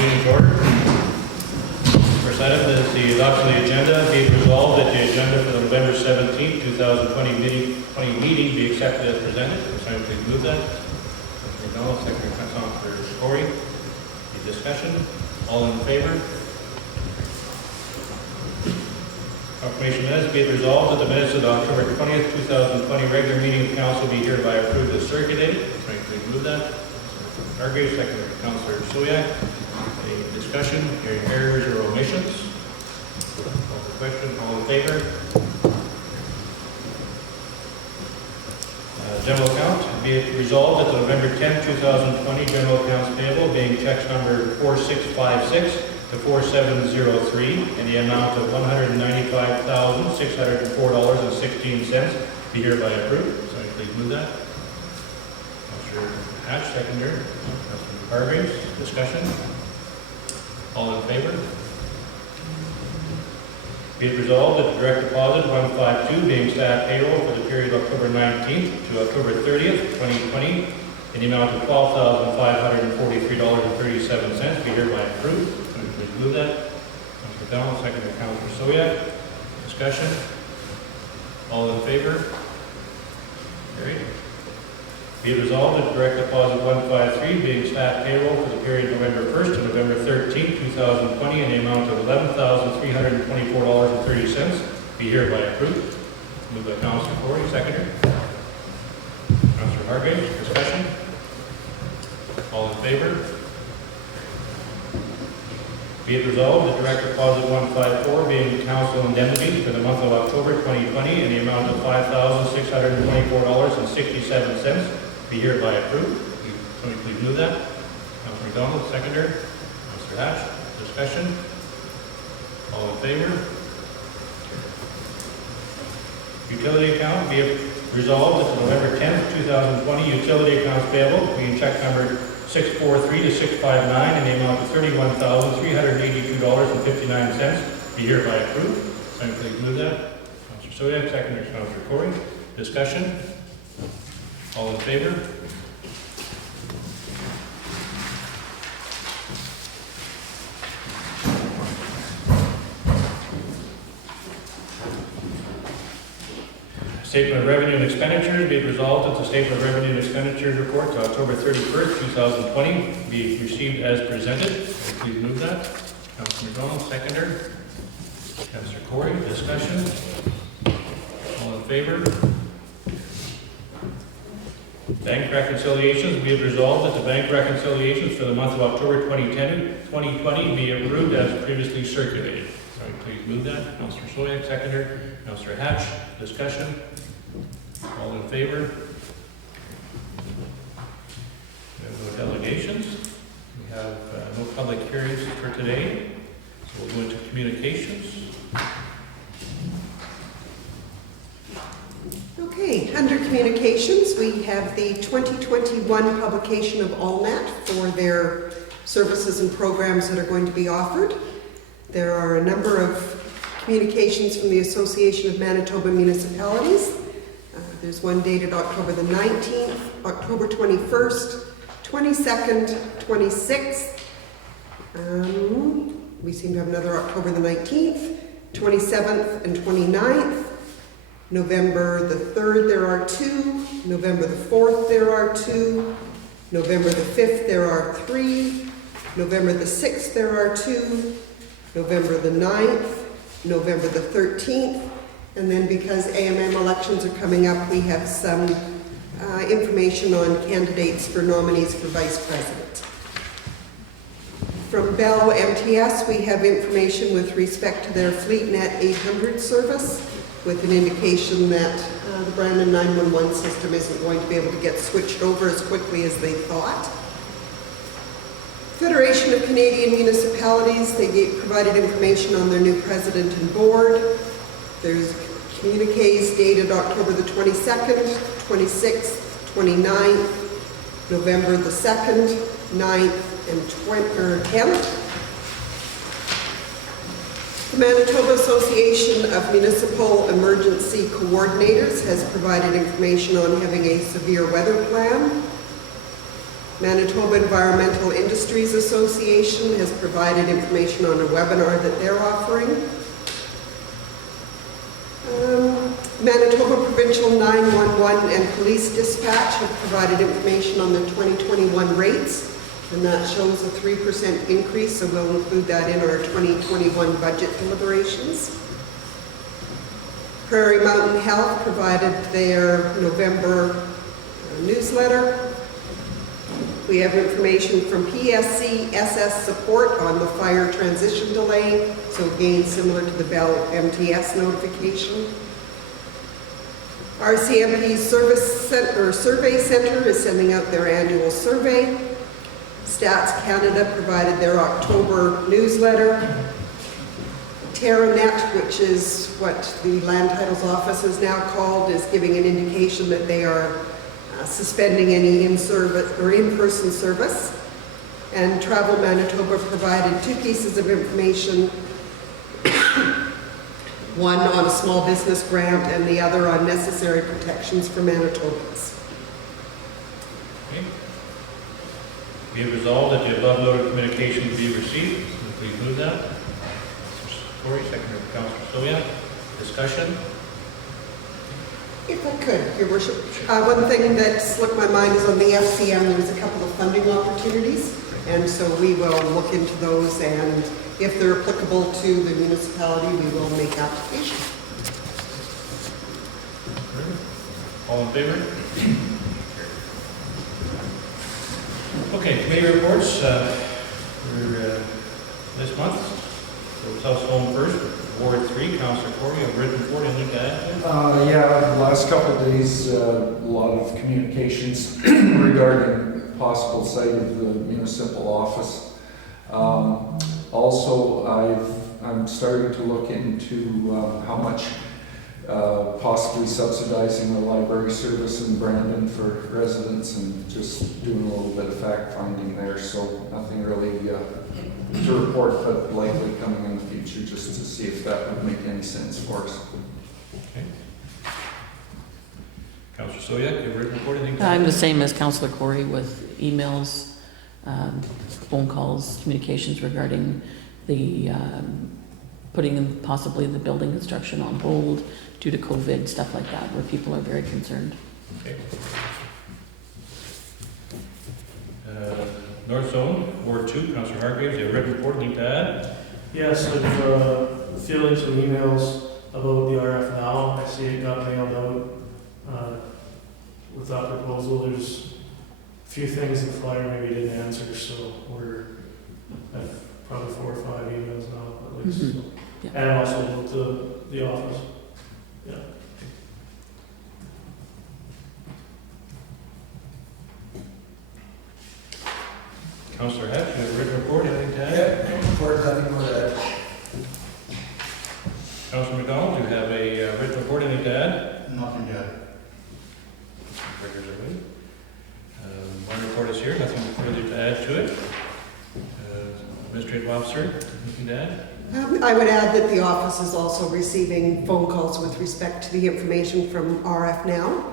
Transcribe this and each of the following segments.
meeting to order. First item is the adoption of the agenda. Be it resolved that the agenda for the November 17th, 2020 meeting be accepted as presented. Sorry, please move that. Councilor McDonald, second Councilor Corey. Any discussion? All in favor? Confirmation minutes. Be it resolved that the minutes of the October 20th, 2020 regular meeting of council be hereby approved as circulated. Sorry, please move that. Hargreaves, second Councilor Soyak. Any discussion, hearing errors or omissions? Call the question, all in favor? General account, be it resolved that the November 10th, 2020 general accounts payable being checks number 4656 to 4703 in the amount of $195,604.16 be hereby approved. Sorry, please move that. Councilor Hatch, seconder. Councilor Hargreaves, discussion. All in favor? Be it resolved that the direct deposit 152 being staff payroll for the period October 19th to October 30th, 2020 in the amount of $12,543.37 be hereby approved. Please move that. Councilor McDonald, second by Councilor Soyak. Discussion. All in favor? Carried. Be it resolved that direct deposit 153 being staff payroll for the period November 1st to November 13th, 2020 in the amount of $11,324.30 be hereby approved. Moved by Councilor Corey, seconder. Councilor Hargreaves, discussion. All in favor? Be it resolved that direct deposit 154 being council indemnity for the month of October 2020 in the amount of $5,624.67 be hereby approved. Somebody please move that. Councilor McDonald, seconder. Councilor Hatch, discussion. All in favor? Utility account, be it resolved that the November 10th, 2020 utility accounts payable being check number 643 to 659 in the amount of $31,382.59 be hereby approved. Somebody please move that. Councilor Soyak, seconder. Councilor Corey. Discussion. All in favor? Statement of Revenue and Expenditures, be it resolved that the Statement of Revenue and Expenditures report to October 31st, 2020 be received as presented. Please move that. Councilor McDonald, seconder. Councilor Corey, discussion. All in favor? Bank reconciliations, be it resolved that the bank reconciliations for the month of October 2020 be approved as previously circulated. Sorry, please move that. Councilor Soyak, seconder. Councilor Hatch, discussion. All in favor? We have no delegations. We have no public hearings for today. So we'll go into communications. Okay, under communications, we have the 2021 publication of AllNet for their services and programs that are going to be offered. There are a number of communications from the Association of Manitoba Municipalities. There's one dated October the 19th, October 21st, 22nd, 26th. We seem to have another October the 19th, 27th and 29th. November the 3rd, there are two. November the 4th, there are two. November the 5th, there are three. November the 6th, there are two. November the 9th, November the 13th. And then because AMM elections are coming up, we have some information on candidates for nominees for Vice President. From Bell MTS, we have information with respect to their FleetNet 800 service, with an indication that the Brandon 911 system isn't going to be able to get switched over as quickly as they thought. Federation of Canadian Municipalities, they provided information on their new president and board. There's communiques dated October the 22nd, 26th, 29th, November the 2nd, 9th, and 10th. The Manitoba Association of Municipal Emergency Coordinators has provided information on having a severe weather plan. Manitoba Environmental Industries Association has provided information on a webinar that they're offering. Manitoba Provincial 911 and Police Dispatch have provided information on the 2021 rates, and that shows a 3% increase, so we'll include that in our 2021 budget deliberations. Prairie Mountain Health provided their November newsletter. We have information from PSC SS Support on the fire transition delay, so again similar to the Bell MTS notification. RCMP's Survey Center is sending out their annual survey. Stats Canada provided their October newsletter. TerraNet, which is what the Land Titles Office is now called, is giving an indication that they are suspending any in-person service. And Travel Manitoba provided 2 pieces of information, one on a small business grant and the other on necessary protections for Manitobans. Okay. Be it resolved that the above noted communication be received. Please move that. Councilor Corey, seconded by Councilor Soya. Discussion? If I could, Your Worship. One thing that slipped my mind is on the FCM, there's a couple of funding opportunities, and so we will look into those, and if they're applicable to the municipality, we will make application. All in favor? Okay, committee reports for this month. So South Home first. Ward 3, Councilor Corey, a written report, anything to add? Yeah, the last couple of days, a lot of communications regarding possible site of the municipal office. Also, I'm starting to look into how much possibly subsidizing the library service in Brandon for residents and just doing a little bit of fact finding there. So nothing really to report, but likely coming in the future just to see if that would make any sense for us. Okay. Councilor Soya, your written report, anything to I'm add? the same as Councillor Corey with emails, phone calls, communications regarding the putting in possibly the building construction on hold due to COVID, stuff like that, where people are very concerned. Okay. North Zone, Ward 2, Councilor Hargraves, you have a written report, anything to add? Yes, I've fielded some emails about the RF now. I see it got mailed out with that proposal. There's a few things the flyer maybe didn't answer, so we're at probably 4 or 5 emails now at least. Mhm. So. Yeah. And also about the office. Yeah. Councilor Hatch, you have a written report, anything to add? Report, nothing more to add. Councilor McDonald, you have a written report, anything to add? Nothing to add. Records are ready. One report is here, nothing further to add to it. Administrative Officer, anything to add? I would add that the office is also receiving phone calls with respect to the information from RF Now.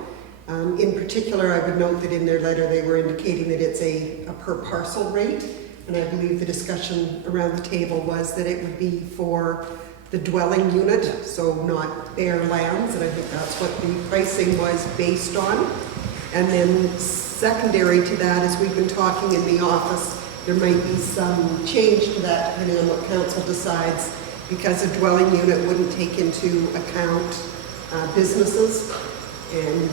In particular, I would note that in their letter they were indicating that it's a per parcel rate, and I believe the discussion around the table was that it would be for the dwelling unit, so not bare lands, and I think that's what the pricing was based on. And then secondary to that, as we've been talking in the office, there might be some change to that depending on what council decides, because a dwelling unit wouldn't take into account businesses, and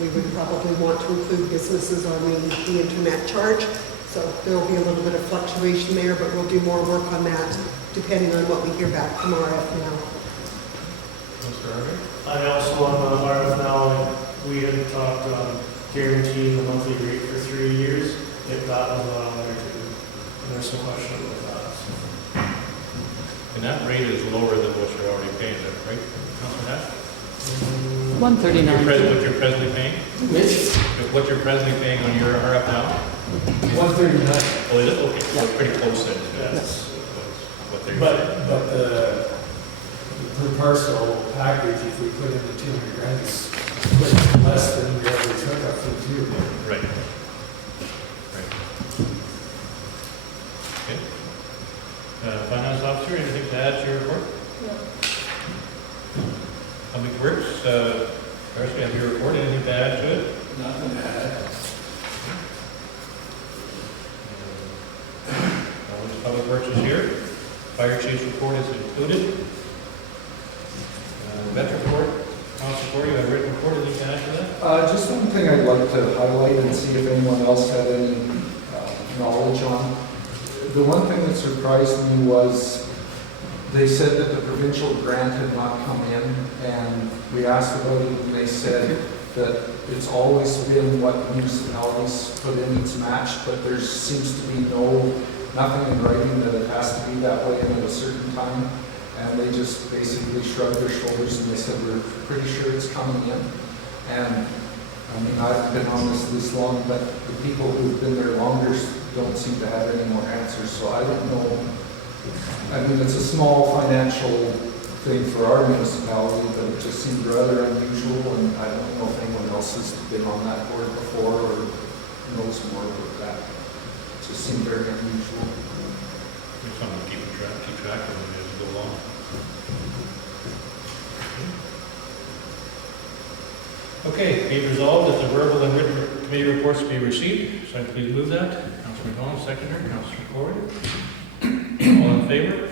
we would probably want to include businesses on the internet charge. So there will be a little bit of fluctuation there, but we'll do more work on that depending on what we hear back from RF Now. Councilor Hargraves? I also on RF now, we had talked guaranteeing the monthly rate for 3 years. If that was not on there too, and there's some question about that. So. And that rate is lower than what you're already paying, is that right, Councilor Hatch? 139. What you're presently paying? Which? What you're presently paying on your RF now? 139. Oh, is it? Okay, so it's pretty close then. Yes. What they're But the per parcel package, if we put in the 200 grand, is quite less than the average hookup fee too. Right. Right. Finance Officer, anything to add to your report? Public Works, first we have your report, anything to add to it? Nothing to add. Public Works is here. Fire Chief's report is included. Metro Report, Council Court, you have a written report, anything to add to that? Just one thing I'd like to highlight and see if anyone else had any knowledge on. The one thing that surprised me was they said that the provincial grant had not come in, and we asked about it, and they said that it's always been what municipalities put in, it's matched, but there seems to be nothing in writing that it has to be that way and at a certain time. And they just basically shrugged their shoulders and they said, we're pretty sure it's coming in. And I mean, I've been on this long, but the people who've been there longer don't seem to have any more answers. So I don't know. I mean, it's a small financial thing for our municipality, but it just seemed rather unusual. And I don't know if anyone else has been on that board before or knows more about that. It just seemed very unusual. There's something to keep track of as we go along. Okay, be it resolved that the verbal and written committee reports be received. So I please move that. Councilor McDonald, seconder. Councilor Corey. All in favor?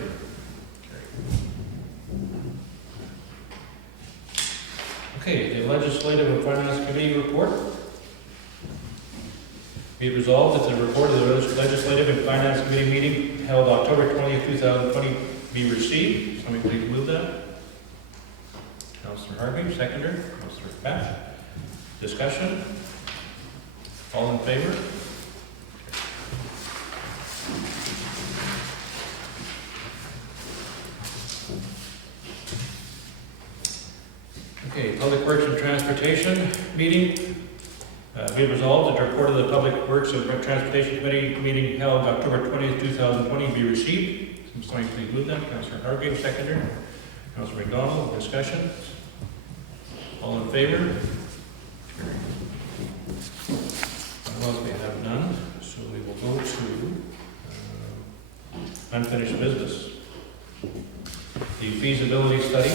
Okay, the Legislative and Finance Committee report. Be it resolved that the report of the Legislative and Finance Committee meeting held October 20th, 2020 be received. Somebody please move that. Councilor Harvey, seconder. Councilor Pat. Discussion. All in favor? Okay, Public Works and Transportation meeting. Be it resolved that the report of the Public Works and Transportation Committee meeting held October 20th, 2020 be received. Somebody please move that. Councilor Hargreaves, seconder. Councilor McDonald, discussion. All in favor? Well, we have none, so we will go to unfinished business. The feasibility study.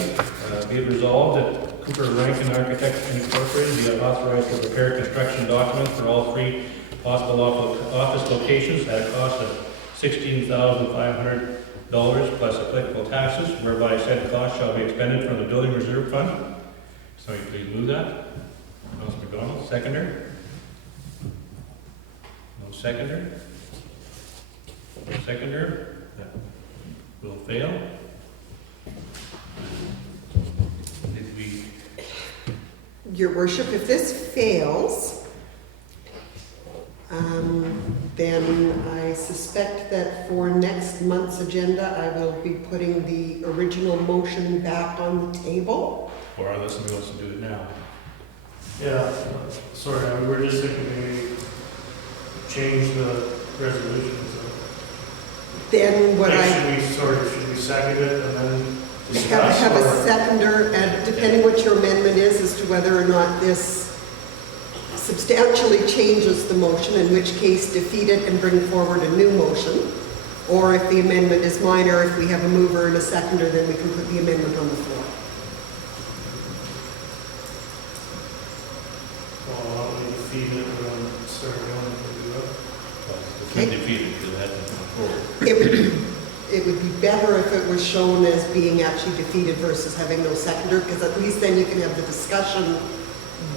Be it resolved that Cooper Rankin Architects Incorporated be authorized to prepare construction documents for all three possible office locations at a cost of $16,500 plus applicable taxes, whereby said cost shall be expended from the Building Reserve Fund. Somebody please move that. Councilor McDonald, seconder. No seconder. No seconder. That will fail. Did we? Your Worship, if this fails, then I suspect that for next month's agenda, I will be putting the original motion back on the table. Or unless somebody wants to do it now. Yeah, sorry, we were just thinking maybe change the resolution. So. Then what Should we second it and then discuss? have or- a seconder, and depending what your amendment is as to whether or not this substantially changes the motion, in which case defeat it and bring forward a new motion. Or if the amendment is minor, if we have a mover and a seconder, then we can put the amendment on the floor. Well, why don't we defeat it and then start going to do it? It's been defeated because it hasn't come forward. It would be better if it was shown as being actually defeated versus having no seconder, because at least then you can have the discussion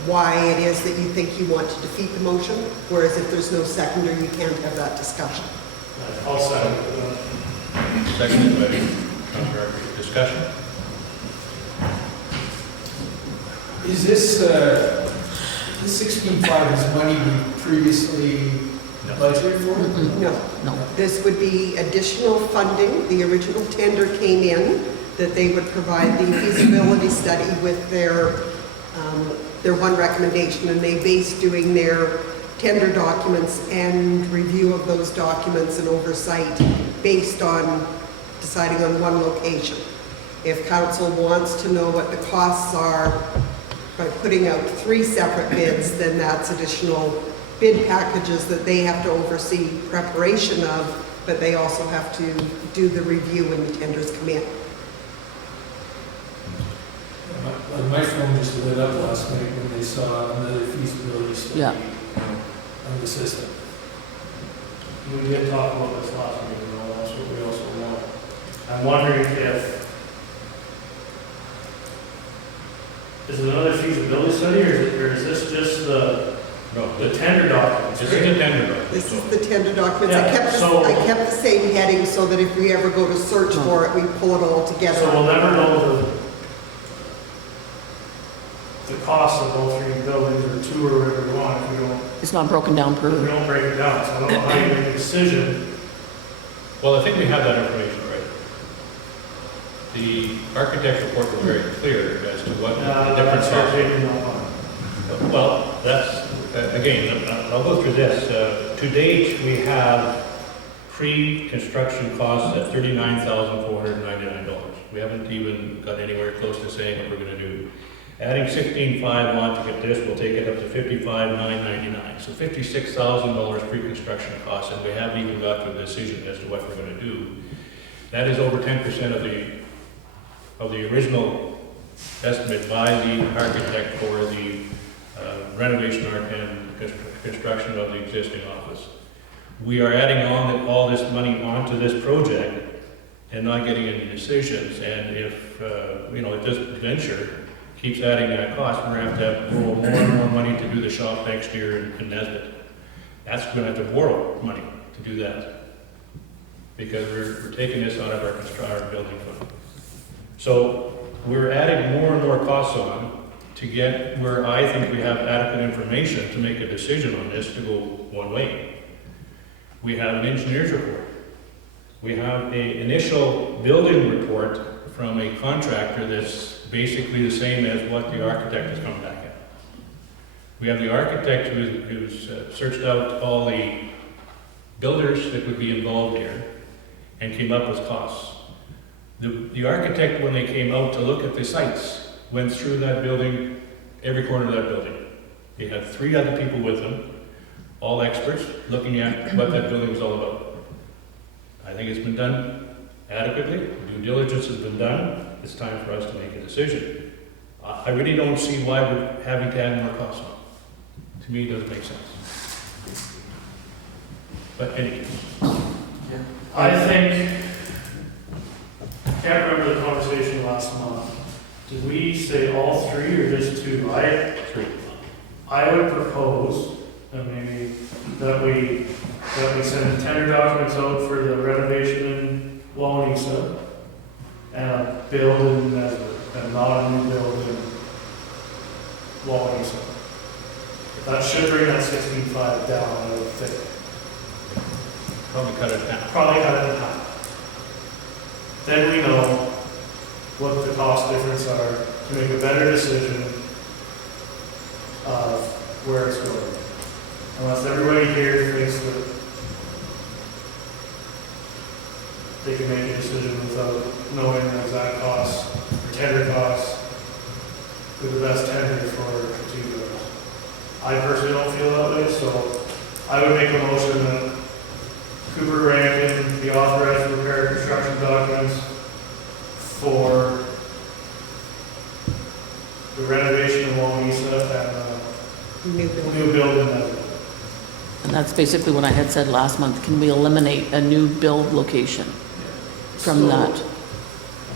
why it is that you think you want to defeat the motion, whereas if there's no seconder, you can't have that discussion. I'll second it. Seconded by Councilor Hargreaves. Discussion. Is this 16.5 is money we previously No. budgeted for? No. No. This would be additional funding. The original tender came in that they would provide the feasibility study with their one recommendation, and they based doing their tender documents and review of those documents and oversight based on deciding on one location. If council wants to know what the costs are by putting out 3 separate bids, then that's additional bid packages that they have to oversee preparation of but they also have to do the review when the tenders come in. My phone just lit up last night when they saw another feasibility study Yeah. on the system. We did talk about this last meeting, though, that's what we also want. I'm wondering if, is it another feasibility study, or is this just the No, tender documents? this is a tender document. This so- is the tender documents. Yeah, I kept the same heading so that if we ever go to search for it, we pull it all together. So we'll never know the cost of all three buildings, or two, or whatever we want, if we don't, It's not broken down if we per, don't break it down, so I don't know how you make a decision. Well, I think we have that information, right? The architect's report was very clear as to what the different That's our costs. opinion on mine. Well, that's, again, I'll go through this. To date, we have pre-construction costs at $39,499. We haven't even got anywhere close to saying what we're gonna do. Adding 16.5 on to get this will take it up to 55,999. So $56,000 pre-construction costs, and we haven't even got to the decision as to what we're gonna do. That is over 10% of the original estimate by the architect for the renovation and construction of the existing office. We are adding on all this money onto this project and not getting any decisions, and if, if this venture keeps adding that cost, we're gonna have to borrow more and more money to do the shop next year in Nesbit. That's gonna have to borrow money to do that, because we're taking this out of our building fund. So we're adding more and more costs on to get where I think we have adequate information to make a decision on this to go one way. We have an engineer's report. We have an initial building report from a contractor that's basically the same as what the architect has come back at. We have the architect who's searched out all the builders that would be involved here and came up with costs. The architect, when they came out to look at the sites, went through that building, every corner of that building. He had 3 other people with him, all experts, looking at what that building was all about. I think it's been done adequately, due diligence has been done, it's time for us to make a decision. I really don't see why we're having to add more costs on. To me, it doesn't make sense. But anyway. I think, can't remember the conversation last month. Did we say all 3 or just 2? 3. I would propose, and maybe, that we send the tender documents out for the renovation in Wawanesa and a build in Nesbit, and not a new build in Wawanesa. That should bring that 16.5 down, I would think. Probably cut it down. Probably cut it in half. Then we know what the cost difference are to make a better decision of where it's going. Unless everybody here thinks that they can make a decision without knowing the exact costs, or tender costs, who the best tender for the 2 buildings. I personally don't feel that way, so I would make a motion that Cooper Rankin be authorized to prepare construction documents for the renovation of Wawanesa and New building. new building. and that's basically what I had said last month. Can we eliminate a new build location from So, that?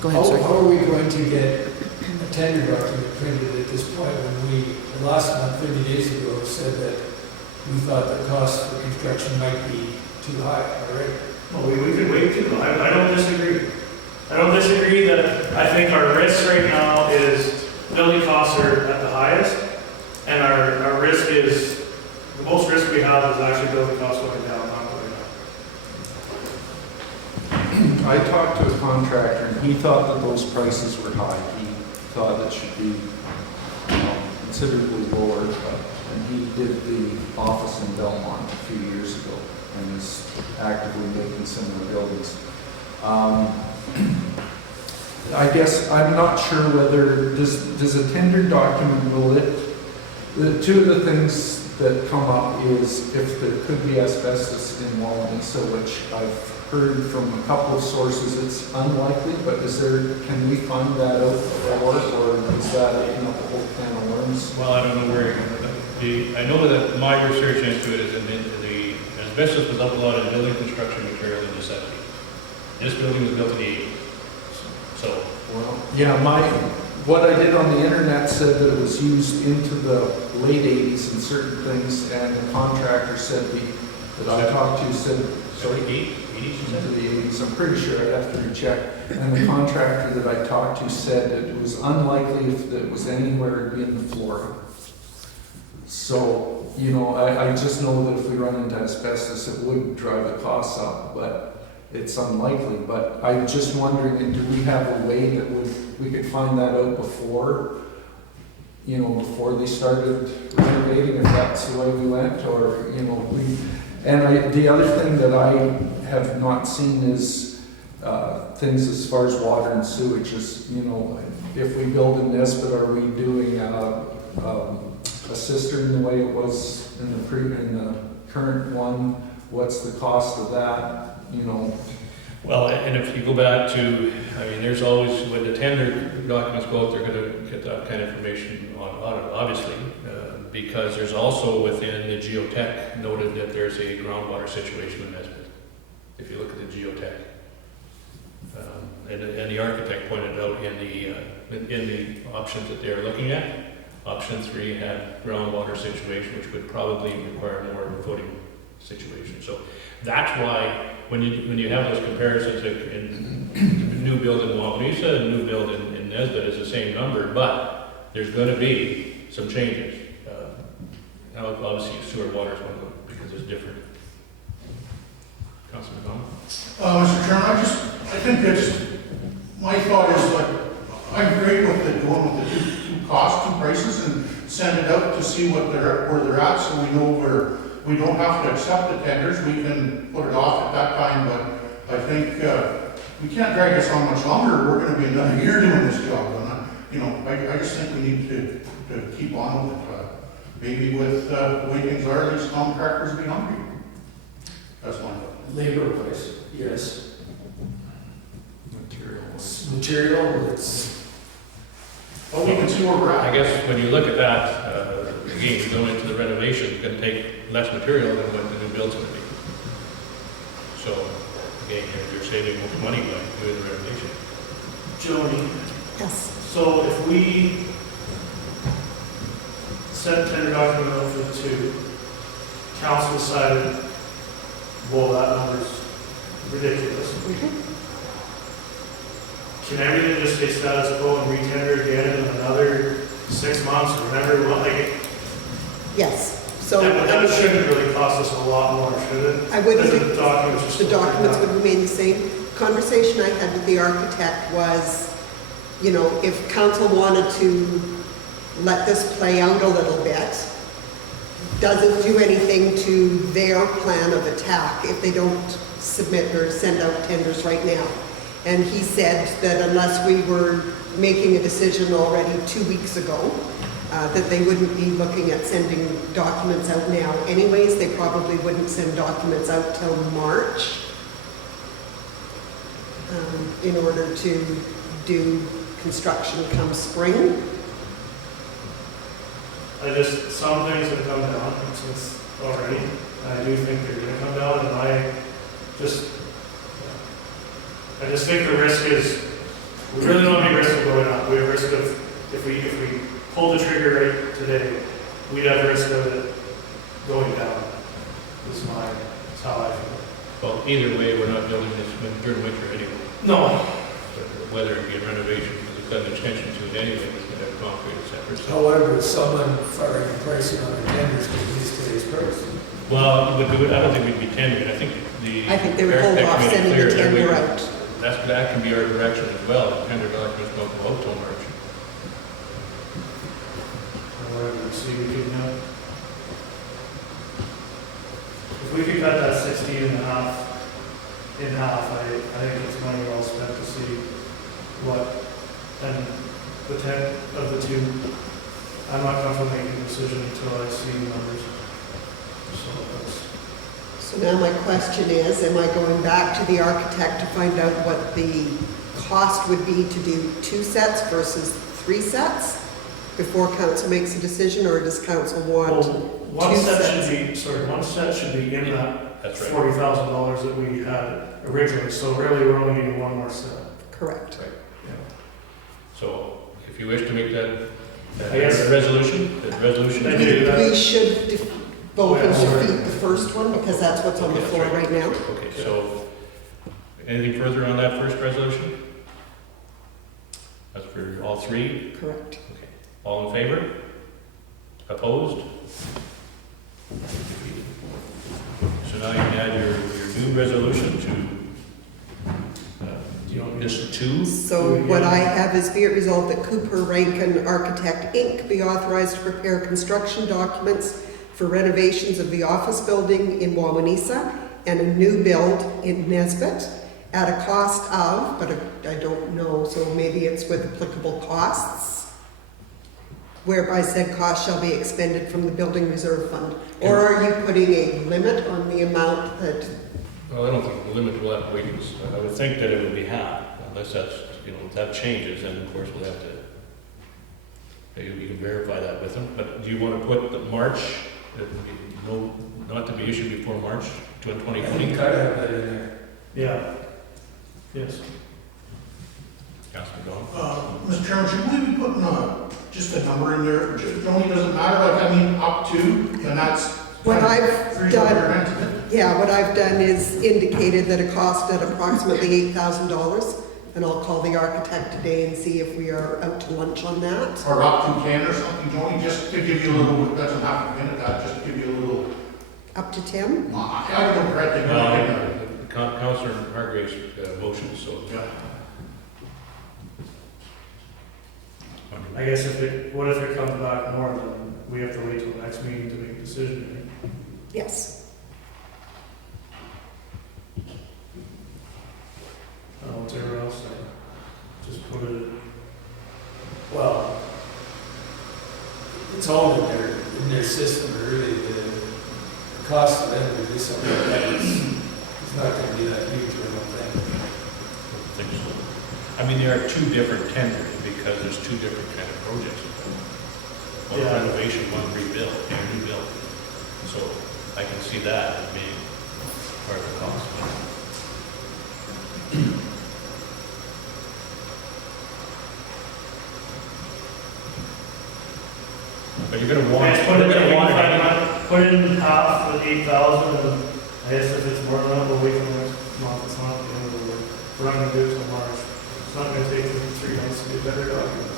Go ahead, sorry. How are we going to get a tender document printed at this point when we, last month, 30 days ago, said that we thought the cost for construction might be too high already? Well, we could wait too. I don't disagree. I don't disagree that I think our risk right now is building costs are at the highest, and our risk is, the most risk we have is actually building costs going down, not going up. I talked to a contractor, and he thought that those prices were high. He thought it should be considerably lower, and he did the office in Belmont a few years ago, and is actively making similar buildings. I guess I'm not sure whether, does a tender document, will it, the 2 of the things that come up is if there could be asbestos in Wawanesa, which I've heard from a couple of sources, it's unlikely, but can we find that out before, or is that opening up a whole can of worms? Well, I don't know where, I know that my research into it is the asbestos was outlawed in building construction material in the 70s. This building was built in the 80s. So, Well, yeah, what I did on the internet said that it was used into the late 80s in certain things, and the contractor said that I talked to said, sorry, 80s you into said? the 80s. I'm pretty sure I'd have to recheck. And the contractor that I talked to said that it was unlikely if it was anywhere it'd be in the Florida. So, you know, I just know that if we run into asbestos, it would drive the costs up, but it's unlikely. But I'm just wondering, do we have a way that we could find that out before, you know, before they started renovating, if that's the way we went, or, you know, the other thing that I have not seen is things as far as water and sewage. Is, you know, if we build in this, but are we doing a cistern the way it was in the current one? What's the cost of that? You know. Well, and if you go back to, I mean, there's always, when the tender documents go out, they're going to get that kind of information on it, obviously, because there's also within the geotech noted that there's a groundwater situation in Nesbitt. If you look at the geotech, and the architect pointed out in the options that they're looking at, option 3 had groundwater situation, which would probably require more of a footing situation. So that's why when you have those comparisons in new build in Wawanesa and new build in Nesbitt is the same number, but there's going to be some changes. Now, obviously, sewer water is one of them because it's different. Councilman Donald? Mr. Chairman, I think that's, my thought is like, I'm great with going with the two prices and send it out to see where they're at, so we know we don't have to accept the tenders, we can put it off at that time, but I think we can't drag this on much longer. We're going to be another year doing this job, and I just think we need to keep on with it. Maybe with the way things are, these contractors will be hungry. That's my thought. Labor wise, yes. Material, it's. Well, we can see where we're I at. guess when you look at that, again, you go into the renovation, it's going to take less material than what the new build's going to be. So, again, you're saving more money by doing the renovation. Joni, Yes. so if we set tender document out for 2, council decided, well, that number's ridiculous. Can everything just stay status quo and re-tender again in another 6 months or whatever? Yes. So That shouldn't really cost us a lot more, should it? I wouldn't Because think the documents are the still documents like would remain the same. Conversation I had with the architect was, you know, if council wanted to let this play out a little bit, doesn't do anything to their plan of attack if they don't submit or send out tenders right now. And he said that unless we were making a decision already 2 weeks ago, that they wouldn't be looking at sending documents out now. Anyways, they probably wouldn't send documents out till March in order to do construction come spring. some things have come down since already. I do think they're gonna come down, and I just think the risk is, we really don't have any risk of going up. We have risk of, if we pull the trigger right today, we'd have risk of it going down, is how I feel. Well, either way, we're not building this during winter anyway. No, Whether it be a renovation, because it's got an extension to it anyway, it's gonna have concrete, et cetera. So, However, someone firing and pricing on the tenders could use today's price. well, but I don't think we'd be tendering. I think I think they would hold architect off made it sending clear the that tender out. that can be our direction as well. The tender documents don't go out till March. whatever, see, we could, if we could cut that 16 and a half in half, I think it's money well spent to see what, and the 10 of the 2, I'm not comfortable making a decision until I see the numbers. So that's, So now my question is, am I going back to the architect to find out what the cost would be to do 2 sets versus 3 sets before council makes a decision, or does council well, want? one 2 set sets. should be, sorry, one set should be in that That's right. $40,000 that we had originally, so really we're only needing one more set. Correct. So if you wish to make that I guess- resolution, I do that. We should vote and Oh, yeah. defeat the first one, because that's what's on the Okay, floor that's right now. Okay, so, anything further on that first resolution? That's for all 3? Correct. Okay. All in favor? Opposed? So now you can add your new resolution Do you want me to? just 2? So what I have is, be it resolved that Cooper Rankin Architect, Inc. be authorized to prepare construction documents for renovations of the office building in Wawanesa and a new build in Nesbit at a cost of, but I don't know, so maybe it's with applicable costs, whereby said cost shall be expended from the building reserve fund. Or are you putting a limit on the amount that, Well, I don't think the limit will have to wait. I would think that it would be half, unless that's, if that changes, then of course we'll have to, you can verify that with them. But do you want to put the March, no, not to be issued before March I think 2020? I'd have that in there. Yeah. Yes. Councilor Don? Mr. Chairman, should we be putting just a number in there? It only doesn't matter, like, I mean, up to, and that's. what I've Freeze done. over rent, isn't it? Yeah, what I've done is indicated that it cost at approximately $8,000, and I'll call the architect today and see if we are out to lunch on that. Or up to 10 or something, Joni, just to give you a little, doesn't have to be in it, that, just to give you a little, Up to 10? I don't regret that. Councilor Hargrave's motion, so. Yeah. I guess what if it comes back more, then we have to wait till the next meeting to make a decision, right? Yes. Whatever else, I just put it, Well, it's all in their system, really, the cost of them to do something like that is not gonna be that huge, I don't think. I think so. I mean, there are 2 different tenders, because there's 2 different kind of projects. One Yeah. renovation, one rebuild, and new build. So I can see that as being part of the cost. But you're gonna want, put you're it, gonna want it. put it in half with 8,000, and I guess if it's more than that, we'll wait till next month, it's not the end of the world. We're not gonna do it till March, it's not gonna take 3 months to get better document.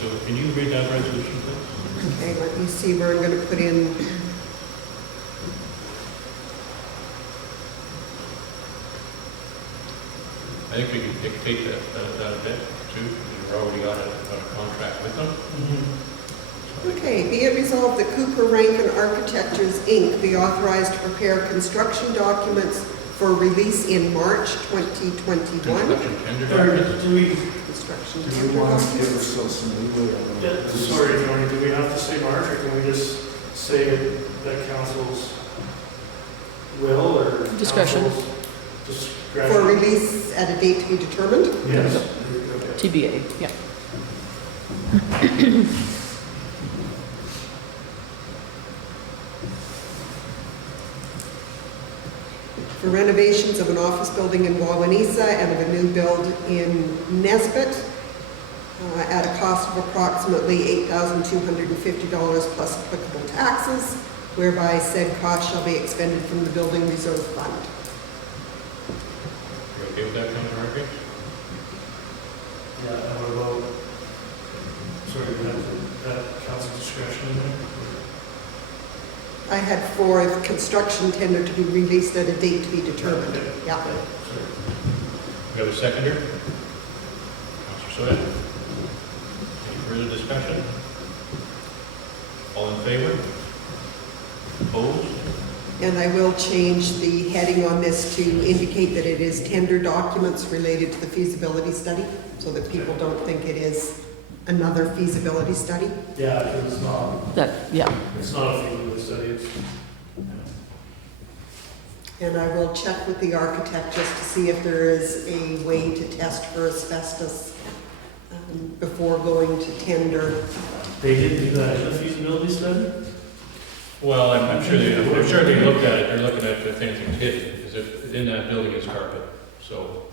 So can you read that resolution, please? Okay, let me see where I'm going to put in. I think we can dictate that a bit too. We've already got a contract with them. Okay, be it resolved that Cooper Rankin Architectures, Inc. be authorized to prepare construction documents for release in March 2021. Construction tender Or documents. do we, Construction Do tender you want to give documents. ourselves some leeway on yeah, that? sorry, Tony, do we have to say March, or can we just say that council's will, or? Discretion. council's Discretion? For release at a date to be determined. Yes. TBA, yeah. For renovations of an office building in Wawanesa and of a new build in Nesbit at a cost of approximately $8,250 plus applicable taxes, whereby said cost shall be expended from the building reserve fund. You okay with that, Councilor Hargreaves? Yeah, and what about, sorry, that council discretion in there? I had for the construction tender to be released at a date to be determined. Okay. Yeah. Sorry. We have a seconder? Councilor Soya? Any further discussion? All in favor? Opposed? And I will change the heading on this to indicate that it is tender documents related to the feasibility study, so that people don't think it is another feasibility study? Yeah, because it's not That, yeah, a feasibility study, it's, And I will check with the architect just to see if there is a way to test for asbestos before going to tender. they didn't do that in a feasibility study? Well, I'm sure they looked at it, they're looking at if anything's hidden, because if in that building is carpet, so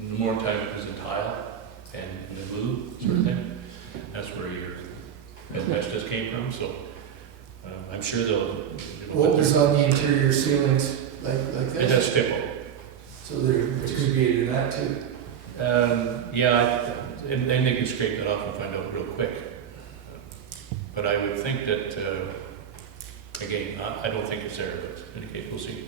more time it was in tile and in the glue sort of thing, that's where your asbestos came from, so I'm sure they'll. What was on the interior ceilings like It this? has stipple. So there could be in that too. Yeah, and then they can scrape that off and find out real quick. But I would think that, again, I don't think it's there, but in any case, we'll see.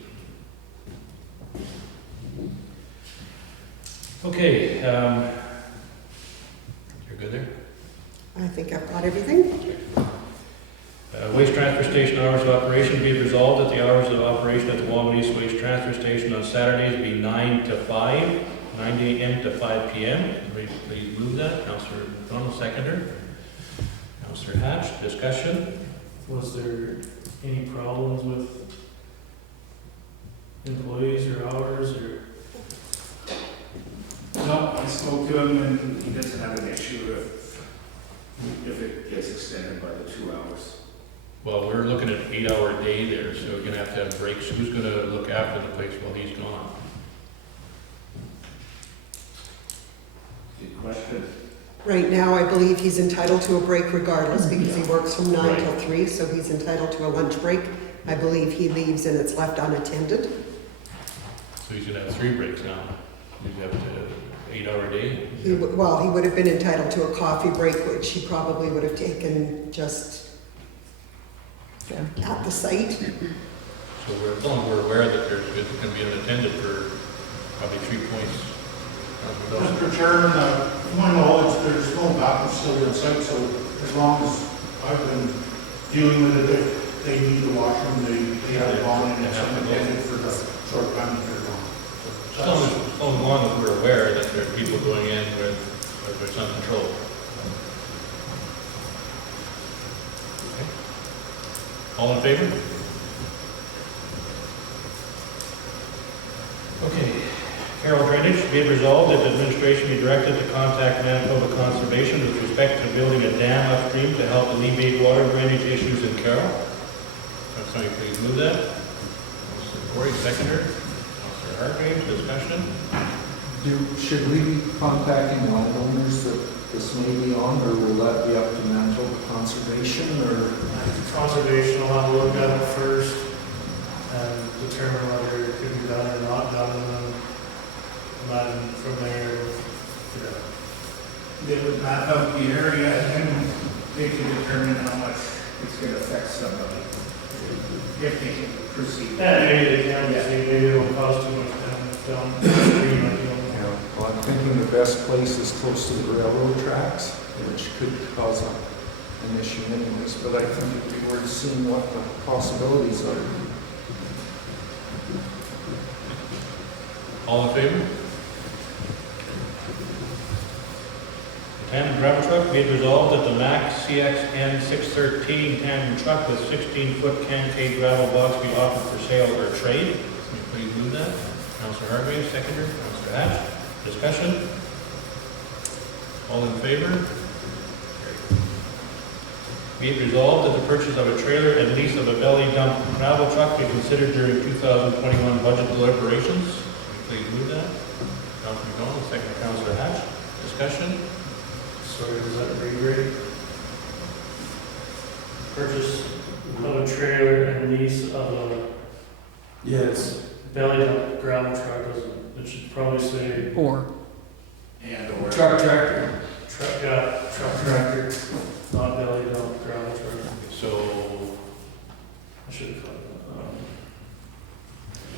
Okay, you're good there? I think I've got everything. Waste transfer station hours of operation, be it resolved that the hours of operation at the Wawanesa Waste Transfer Station on Saturdays be 9 to 5, 9 a.m. to 5 p.m. Please move that. Councillor McDonald, seconder. Councillor Hatch, discussion. Was there any problems with employees or hours or? No, I spoke to him and he doesn't have an issue if it gets extended by the 2 hours. Well, we're looking at an 8-hour day there, so we're gonna have to have breaks. Who's gonna look after the place while he's gone? Good question. Right now, I believe he's entitled to a break regardless because he works from 9 till Right. 3, so he's entitled to a lunch break. I believe he leaves and it's left unattended. So he's gonna have 3 breaks now. He's have to 8-hour day. He would have been entitled to a coffee break, which he probably would have taken just yeah. at the site. So as long as we're aware that it's gonna be unattended for probably 3 points. Mr. Chairman, to my knowledge, there's no backup facility on site, so as long as I've been dealing with it, if they need the washroom, they have it on and it's unattended for the short time that they're gone. As long as we're aware that there are people going in where there's uncontrolled. Okay. All in favor? Okay. Carroll Drainage, be it resolved that the administration be directed to contact Manitoba Conservation with respect to building a dam upstream to help alleviate water drainage issues in Carroll. Can somebody please move that? Councilor Cory, seconder. Councilor Hargreaves, discussion. Should we be contacting landowners that this may be on, or will that be up to Manitoba Conservation, or? Conservation will have a look at it first and determine whether it could be done or not done, and then from there, They would map out the area and they can determine how much it's going to affect somebody. If they can proceed. yeah, maybe they can, maybe it won't cost too much down. Well, I'm thinking the best place is close to the railroad tracks, which could cause an issue anyways, but I think it'd be worth seeing what the possibilities are. All in favor? Tandem gravel truck, be it resolved that the Mack CXN 613 tandem truck with 16-foot can gravel box be offered for sale or trade. Can you please move that? Councilor Hargreaves, seconder. Councilor Hatch. Discussion? All in favor? Be it resolved that the purchase of a trailer and lease of a belly dump gravel truck be considered during 2021 budget deliberations. Can you please move that? Councilor McDonald, second Councilor Hatch. Discussion? Sorry, was that regrade? Purchase of a trailer and lease of a Yes. belly dump gravel truck, it should probably say Or, And or. Truck tractor. truck tractor, not belly dump gravel truck. So, I should have caught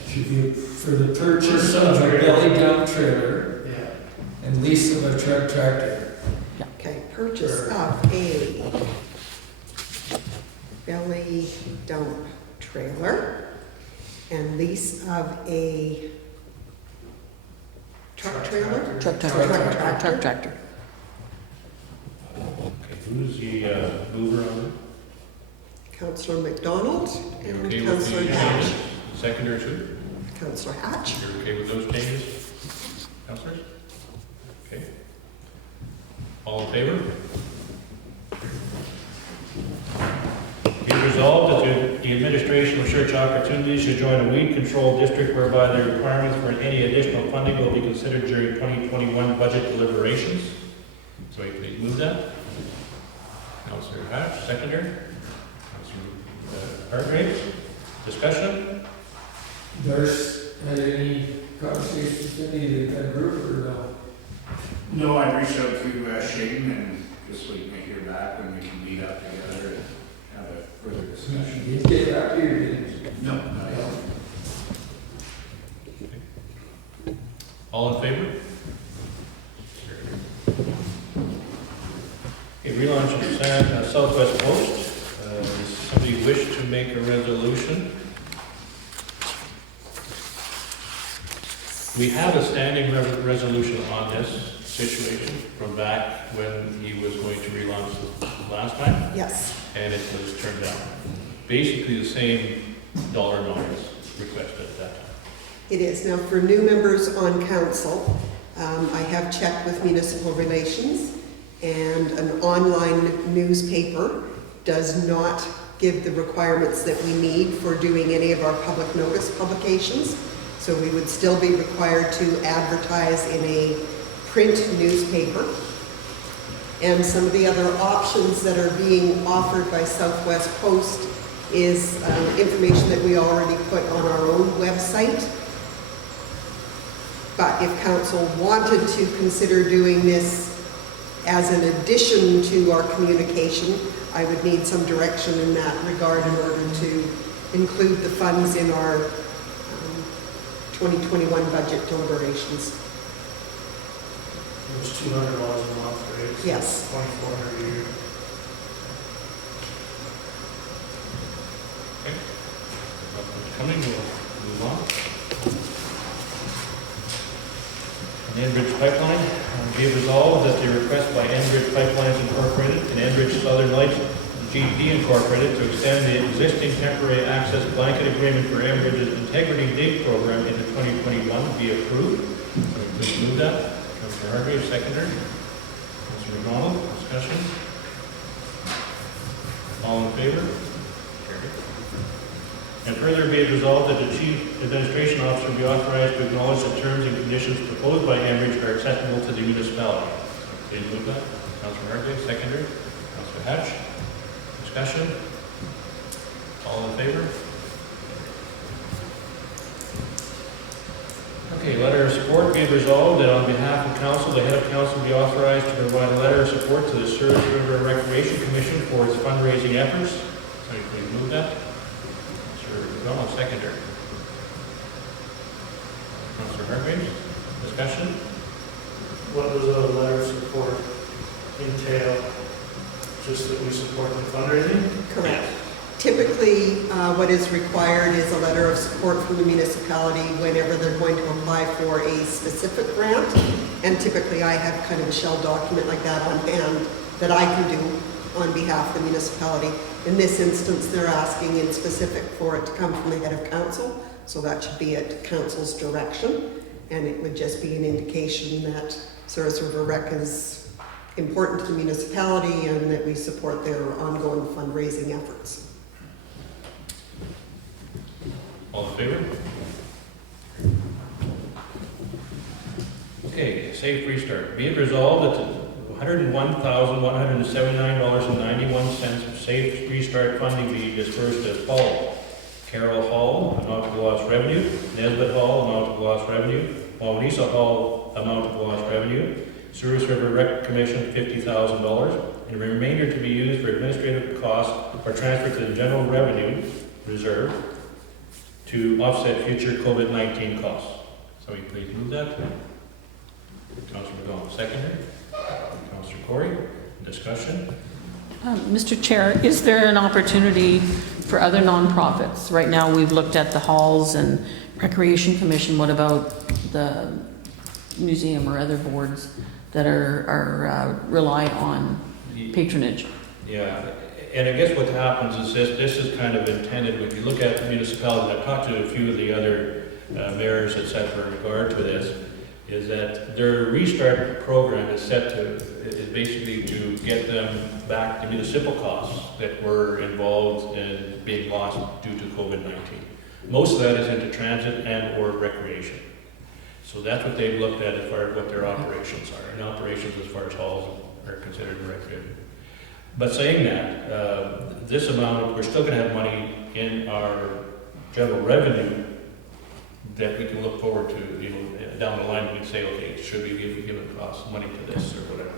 Should be for the purchase of a belly dump trailer that. Yeah. and lease of a truck tractor. Okay, purchase of a belly dump trailer and lease of a truck trailer? truck Truck tractor, tractor. truck tractor. Who's the mover on Councillor McDonald it? You and okay with Councillor the Hatch. changes? Seconder too? Councillor Hatch. You're okay with those changes? Councillors? Okay. All in favor? Be resolved that the administration will search opportunities to join a weed control district whereby the requirements for any additional funding will be considered during 2021 budget deliberations. So please move that. Councillor Hatch, seconder. Councillor Hargraves, discussion? Darce had any conversations with any of that group or no? No, I reached out to Shane and just waiting to hear back when we can meet up together and have a further discussion. You didn't get back here, did you? No, not yet. All in favor? Okay, relaunch of Southwest Post. Does somebody wish to make a resolution? We have a standing resolution on this situation from back when he was going to relaunch the last time, Yes. and it was turned down. Basically the same dollar amount as requested at that time. It is. Now, for new members on council, I have checked with municipal relations, and an online newspaper does not give the requirements that we need for doing any of our public notice publications. So we would still be required to advertise in a print newspaper. And some of the other options that are being offered by Southwest Post is information that we already put on our own website. But if council wanted to consider doing this as an addition to our communication, I would need some direction in that regard in order to include the funds in our 2021 budget deliberations. It was $200 a month, right? So Yes. $2,400 a year. Okay. Coming, we'll move on. On the Enbridge Pipeline, be resolved that the request by Enbridge Pipelines Incorporated and Enbridge Southern Lights GP Incorporated to extend the existing temporary access blanket agreement for Enbridge's Integrity Dig Program into 2021 be approved. So please move that. Councillor Hargraves, seconder. Councillor McDonald, discussion. All in favor? Carried. And further be it resolved that the Chief Administration Officer be authorized to acknowledge the terms and conditions proposed by Enbridge are acceptable to the municipality. So please move that. Councillor Hargraves, seconder. Councillor Hatch. Discussion? All in favor? Okay, letter of support be resolved that on behalf of council, the head of council be authorized to provide a letter of support to the Souris River Recreation Commission for its fundraising efforts. So please move that. Councillor McDonald, seconder. Councillor Hargraves, discussion? What does a letter of support entail? Just that we support the fundraising? Correct. Typically, what is required is a letter of support from the municipality whenever they're going to apply for a specific grant. And typically, I have kind of a shell document like that on hand that I can do on behalf of the municipality. In this instance, they're asking in specific for it to come from the head of council, so that should be at council's direction. And it would just be an indication that Souris River Rec is important to the municipality and that we support their ongoing fundraising efforts. All in favor? Okay, safe restart. Be it resolved that $101,179.91 of safe restart funding be dispersed as follows. Carroll Hall, amount of lost revenue. Nesbitt Hall, amount of lost revenue. Wawanesa Hall, amount of lost revenue. Souris River Rec Commission, $50,000, and the remainder to be used for administrative costs or transferred to the general revenue reserve to offset future COVID-19 costs. So we please move that. Councillor McDonald, seconder. Councillor Corey, discussion. Mr. Chair, is there an opportunity for other nonprofits? Right now, we've looked at the halls and Recreation Commission. What about the museum or other boards that are rely on patronage. Yeah, and I guess what happens is this is kind of intended, if you look at the municipalities, I've talked to a few of the other mayors, et cetera, in regard to this, is that their restart program is basically to get them back the municipal costs that were involved in being lost due to COVID-19. Most of that is into transit and or recreation. So that's what they've looked at as far as what their operations are, and operations as far as halls are considered recreation. But saying that, this amount, we're still gonna have money in our general revenue that we can look forward to, you know, down the line, we can say, okay, should we give it cost money to this or whatever?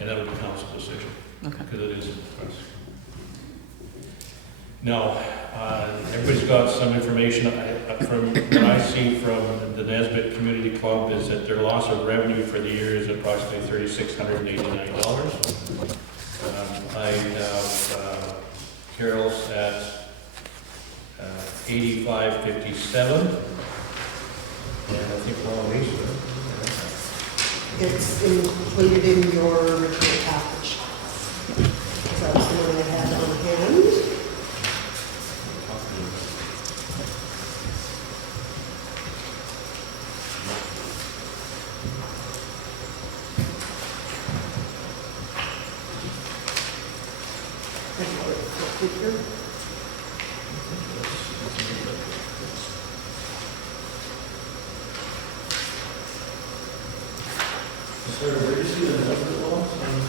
And that'll be council decision, Okay. because it is for us. Now, everybody's got some information, from what I see from the Nesbitt Community Club is that their loss of revenue for the year is approximately $3,689. I have Carol's at 8557, and I think Wawanesa. It's included in your original package. So that's the one I had on hand.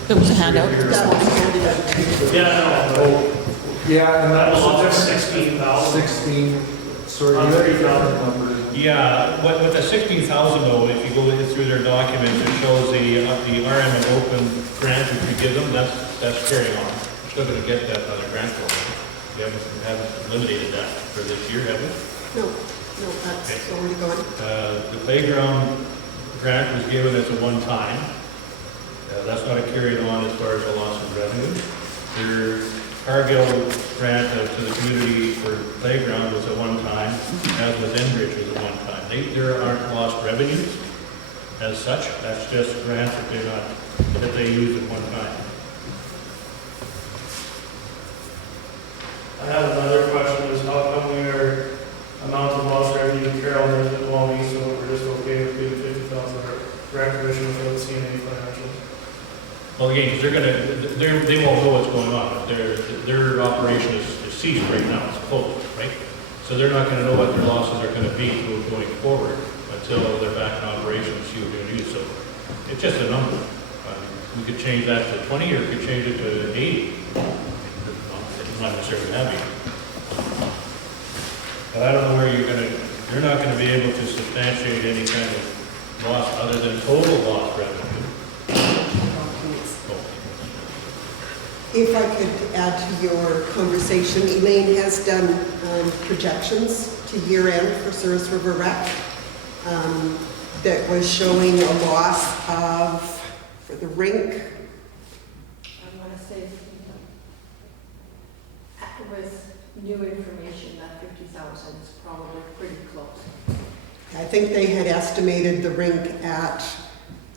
There was a handout. That was handed out to you. Yeah, no, Yeah, and that that was was 16,000. 16, sorry. On you had 30,000. that number. Yeah, with the 16,000 though, if you go through their documents, it shows the RM and Oakland grant which we give them, that's carrying on. We're still gonna get that other grant program. We haven't eliminated that for this year, have we? No, that's already gone. The playground grant was given as a one-time. That's not a carried on as far as a loss of revenue. Their Cargill grant to the community for playground was a one-time, as was Enbridge was a one-time. There aren't lost revenues as such. That's just grants that they use at one time. I have another question, is how come we are amount of lost revenue to Carol and Nesbitt Wawanesa, so we're just okay with doing 50,000 recreation without seeing any financials? Well, again, 'cause they won't know what's going on. Their operation is ceased right now, it's closed, right? So they're not gonna know what their losses are gonna be going forward until they're back in operation and see what they're gonna use. So it's just a number. We could change that to 20 or we could change it to 80. It's not necessarily happy. But I don't know where you're not gonna be able to substantiate any kind of loss other than total loss revenue. If I could add to your conversation, Elaine has done projections to year end for Souris River Rec that was showing a loss of, for the rink, I want to say, with new information, that 50,000 is probably pretty close. I think they had estimated the rink at,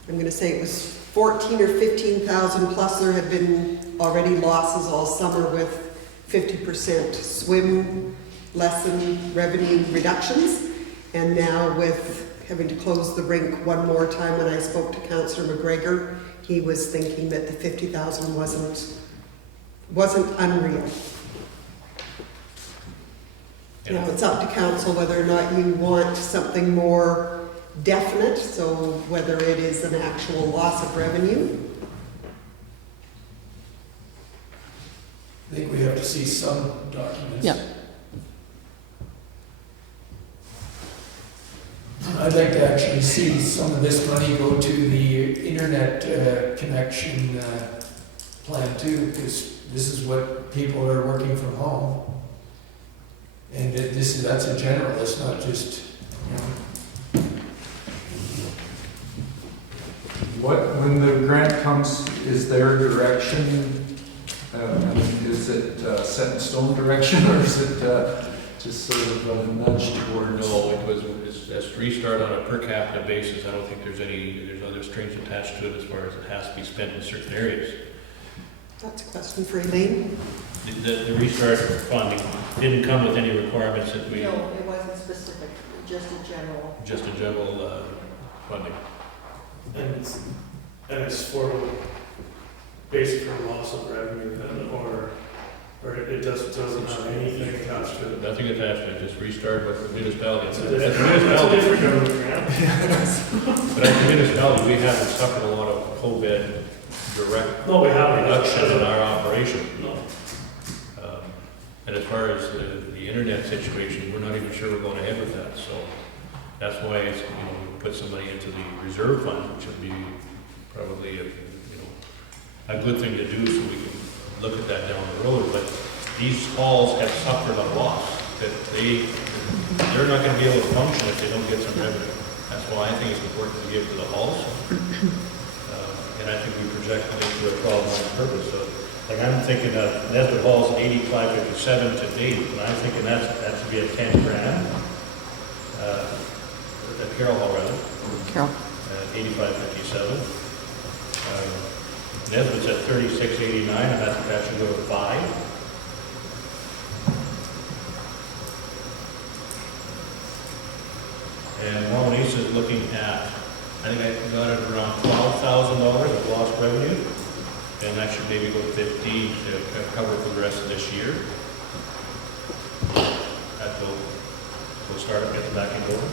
I'm going to say it was 14 or 15,000, plus there had been already losses all summer with 50% swim lesson revenue reductions. And now with having to close the rink one more time, when I spoke to Councillor McGregor, he was thinking that the 50,000 wasn't unreal. Now, it's up to council whether or not you want something more definite, so whether it is an actual loss of revenue. I think we have to see some documents. Yeah. I'd like to actually see some of this money go to the internet connection plan too, because this is what people are working from home. And that's a general, it's not just, you know. When the grant comes, is their direction, is it set in stone direction, or is it just sort of a nudge toward? No, it's restart on a per capita basis. I don't think there's other strings attached to it as far as it has to be spent in certain areas. That's a question for Elaine. The restart funding didn't come with any requirements that we, No, it wasn't specific, just a general. just a general funding. And it's for basically loss of revenue then, or it doesn't have anything attached to it. Nothing attached to it, just restart with the municipality. It's a At the different municipality, government grant. but at the municipality, we haven't suffered a lot of COVID direct No, we haven't. reduction in our operation. No. And as far as the internet situation, we're not even sure we're going ahead with that, so that's why it's, we put some money into the reserve fund, which would be probably a good thing to do, so we can look at that down the road. But these halls have suffered a loss, that they're not gonna be able to function if they don't get some revenue. That's why I think it's important to give to the halls. And I think we project it into a 12-month purpose, so like I'm thinking of Nesbitt Hall's 8557 to date, and I'm thinking that should be a 10 grand. The Carroll Hall rather, Carol? 8557. Nesbitt's at 3689, and that should go to 5. And Wawanesa is looking at, I think I got it around $12,000 of lost revenue. And that should maybe go to 15 to cover for the rest of this year. That will start up, get back in order.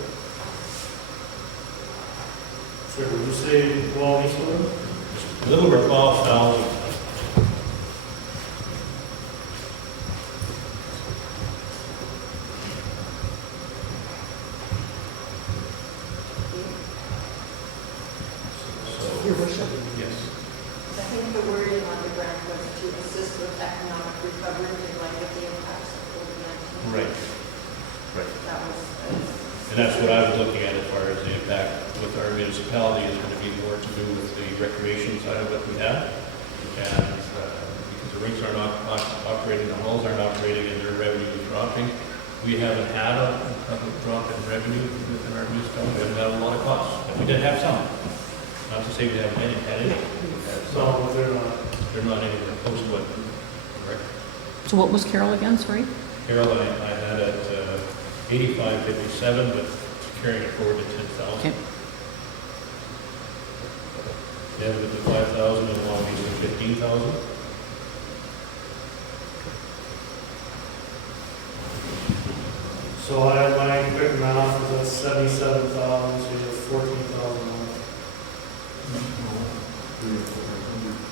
So would you say Wawanesa? Just a little over 12,000. Your worship. Yes. I think the wording on the grant was to assist with economic recovery in light of the impacts of COVID-19. Right. That was, And that's what I was looking at as far as the impact with our municipality is going to be more to do with the recreation side of what we have. And because the rinks are not operating, the halls aren't operating, and their revenue is dropping, we haven't had a drop in revenue within our municipality. We haven't had a lot of costs, but we did have some. Not to say we haven't had any. No, they're not. They're not anywhere close to it. Correct. So what was Carol again, sorry? Carol, I had at 8557, but carrying it forward to 10,000. Okay. Yeah, with the 5,000 and Wawanesa 15,000. So I have my quick math, that's 77,000, so you have 14,000 more.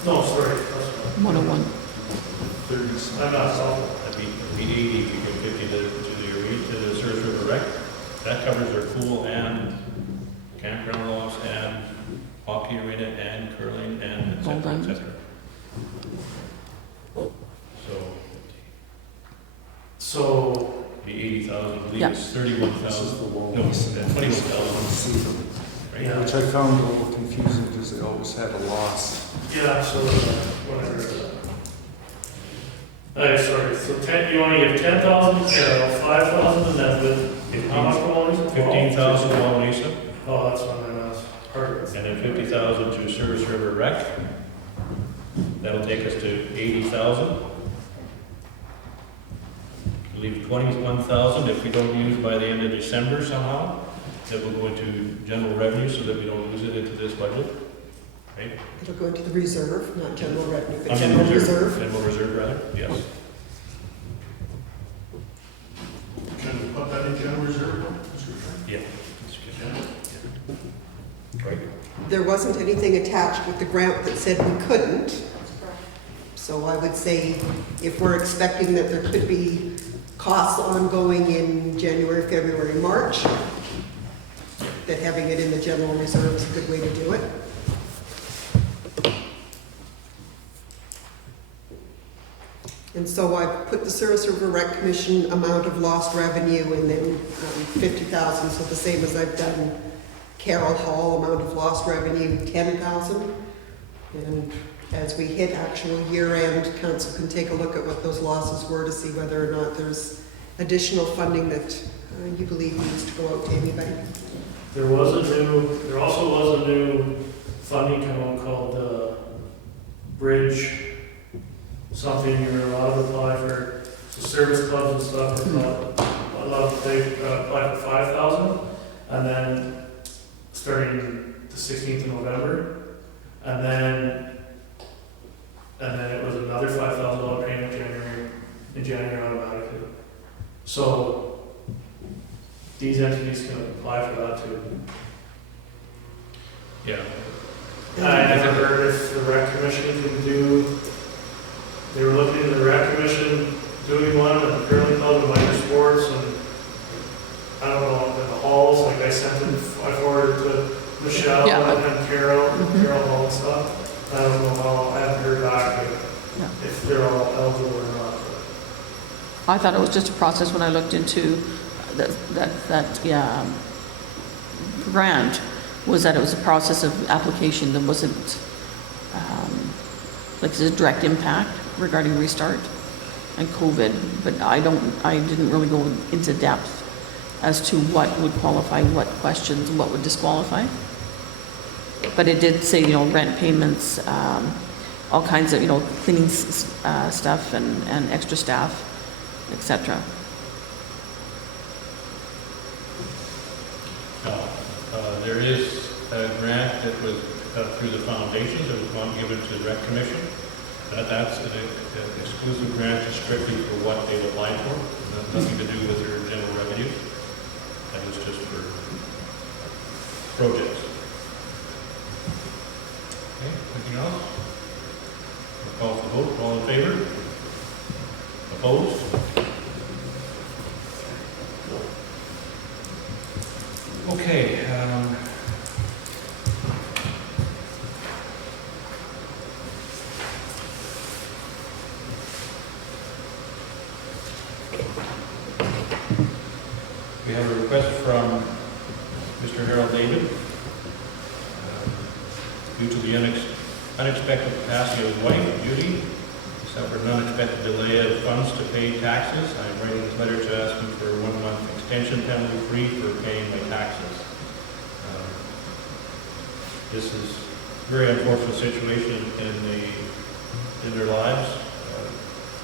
No, sorry, that's right. 101. 30. I'm not solving. That'd be 80 if you give 50 to the Surf River Rec. That covers their pool and campground loss and hockey arena and curling and et cetera, et cetera. So, The 80,000, I believe Yeah. it's 31,000. This is the wall. No, 21,000. Right? Yeah. Which I found a little confusing because they always had a loss. yeah, so, whatever. Sorry, so you want to give 10,000 to Carroll, 5,000 to Nesbitt, how much for Wawanesa? 15,000 Wawanesa, Oh, that's what I asked. Perfect. and then 50,000 to Service River Rec. That'll take us to 80,000. Leave 21,000 if we don't use by the end of December somehow. That will go into general revenue so that we don't lose it into this budget. Right? It'll go into the reserve, not general revenue, but I mean, general reserve. General reserve, rather, yes. Can we put that in general reserve? Yeah. Right. There wasn't anything attached with the grant that said we couldn't. that's correct. So I would say if we're expecting that there could be costs ongoing in January, February, March, that having it in the general reserve is a good way to do it. And so I've put the Service River Rec Commission amount of lost revenue and then 50,000, so the same as I've done Carroll Hall, amount of lost revenue, 10,000. And as we hit actual year end, council can take a look at what those losses were to see whether or not there's additional funding that you believe needs to go out to anybody. There also was a new funding come out called the Bridge something you're allowed to apply for, so service clubs and stuff are allowed to apply for 5,000, and then starting the 16th of November, and then it was another $5,000 payment in January automatically. So these entities can apply for that too. Yeah. I never heard if the rec commission can do, they were looking at the rec commission doing one, and the curling club and minor sports, and I don't know, in the halls, like I forwarded to Michelle Yeah. and Carol, Mhm. Carol Hall and stuff. I don't know how, I haven't heard back if they're all eligible or not. I thought it was just a process when I looked into that grant, was that it was a process of application that wasn't, like a direct impact regarding restart and COVID, but I didn't really go into depth as to what would qualify, what questions, and what would disqualify. But it did say, rent payments, all kinds of, cleaning stuff and extra staff, etc. There is a grant that was through the foundations, that was one given to the rec commission. That's an exclusive grant just strictly for what they've applied for. Nothing to do with their general revenue. That was just for projects. Okay, anything else? We'll call for the vote. All in favor? Opposed? Okay. We have a request from Mr. Harold David. Due to the unexpected passing of his wife, Judy, suffered an unexpected delay of funds to pay taxes. I'm writing this letter to ask him for a 1-month extension penalty-free for paying my taxes. This is a very unfortunate situation in their lives.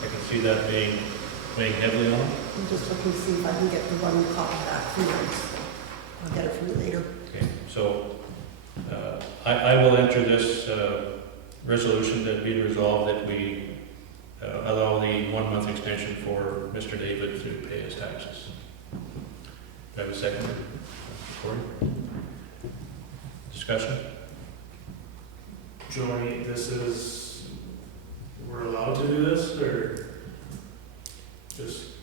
I can see that weighing heavily on them. I'm just looking to see if I can get the one copy back from yours. I'll get it from you later. Okay, so I will enter this resolution that be resolved that we allow the 1-month extension for Mr. David to pay his taxes. Do I have a second? Corey? Discussion? Joey, we're allowed to do this, or just?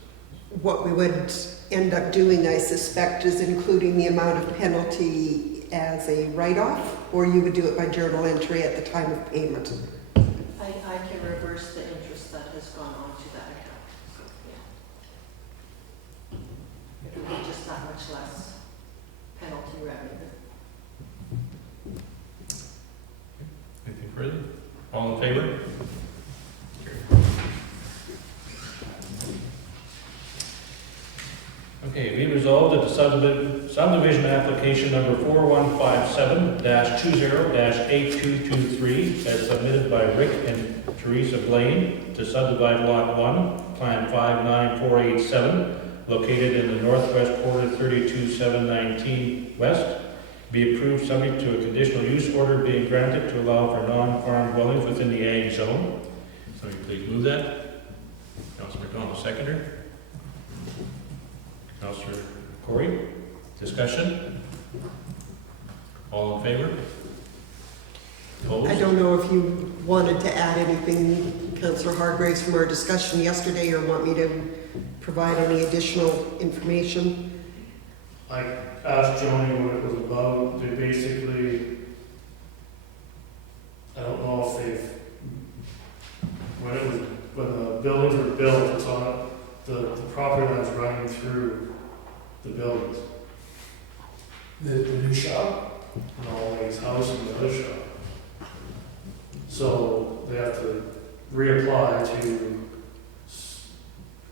What we would end up doing, I suspect, is including the amount of penalty as a write-off, or you would do it by journal entry at the time of payment. I can reverse the interest that has gone on to that account. So, yeah. It would be just that much less penalty revenue. Anything further? All in favor? Okay, be resolved that the subdivision application number 4157-20-8223 as submitted by Rick and Teresa Blaine to subdivide Lot 1, Plan 59487, located in the northwest quarter 32719 west, be approved subject to a conditional use order being granted to allow for non-farm dwellings within the ag zone. Somebody please move that. Councilor McDonald, seconder. Councilor Corey, discussion? All in favor? Opposed? I don't know if you wanted to add anything, Councillor Hargraves, from our discussion yesterday, or want me to provide any additional information. I asked Joni what it was about. They basically, I don't know if when the buildings were built, it's on the property line's running through the buildings. The new shop? No, like his house and the other shop. So they have to reapply to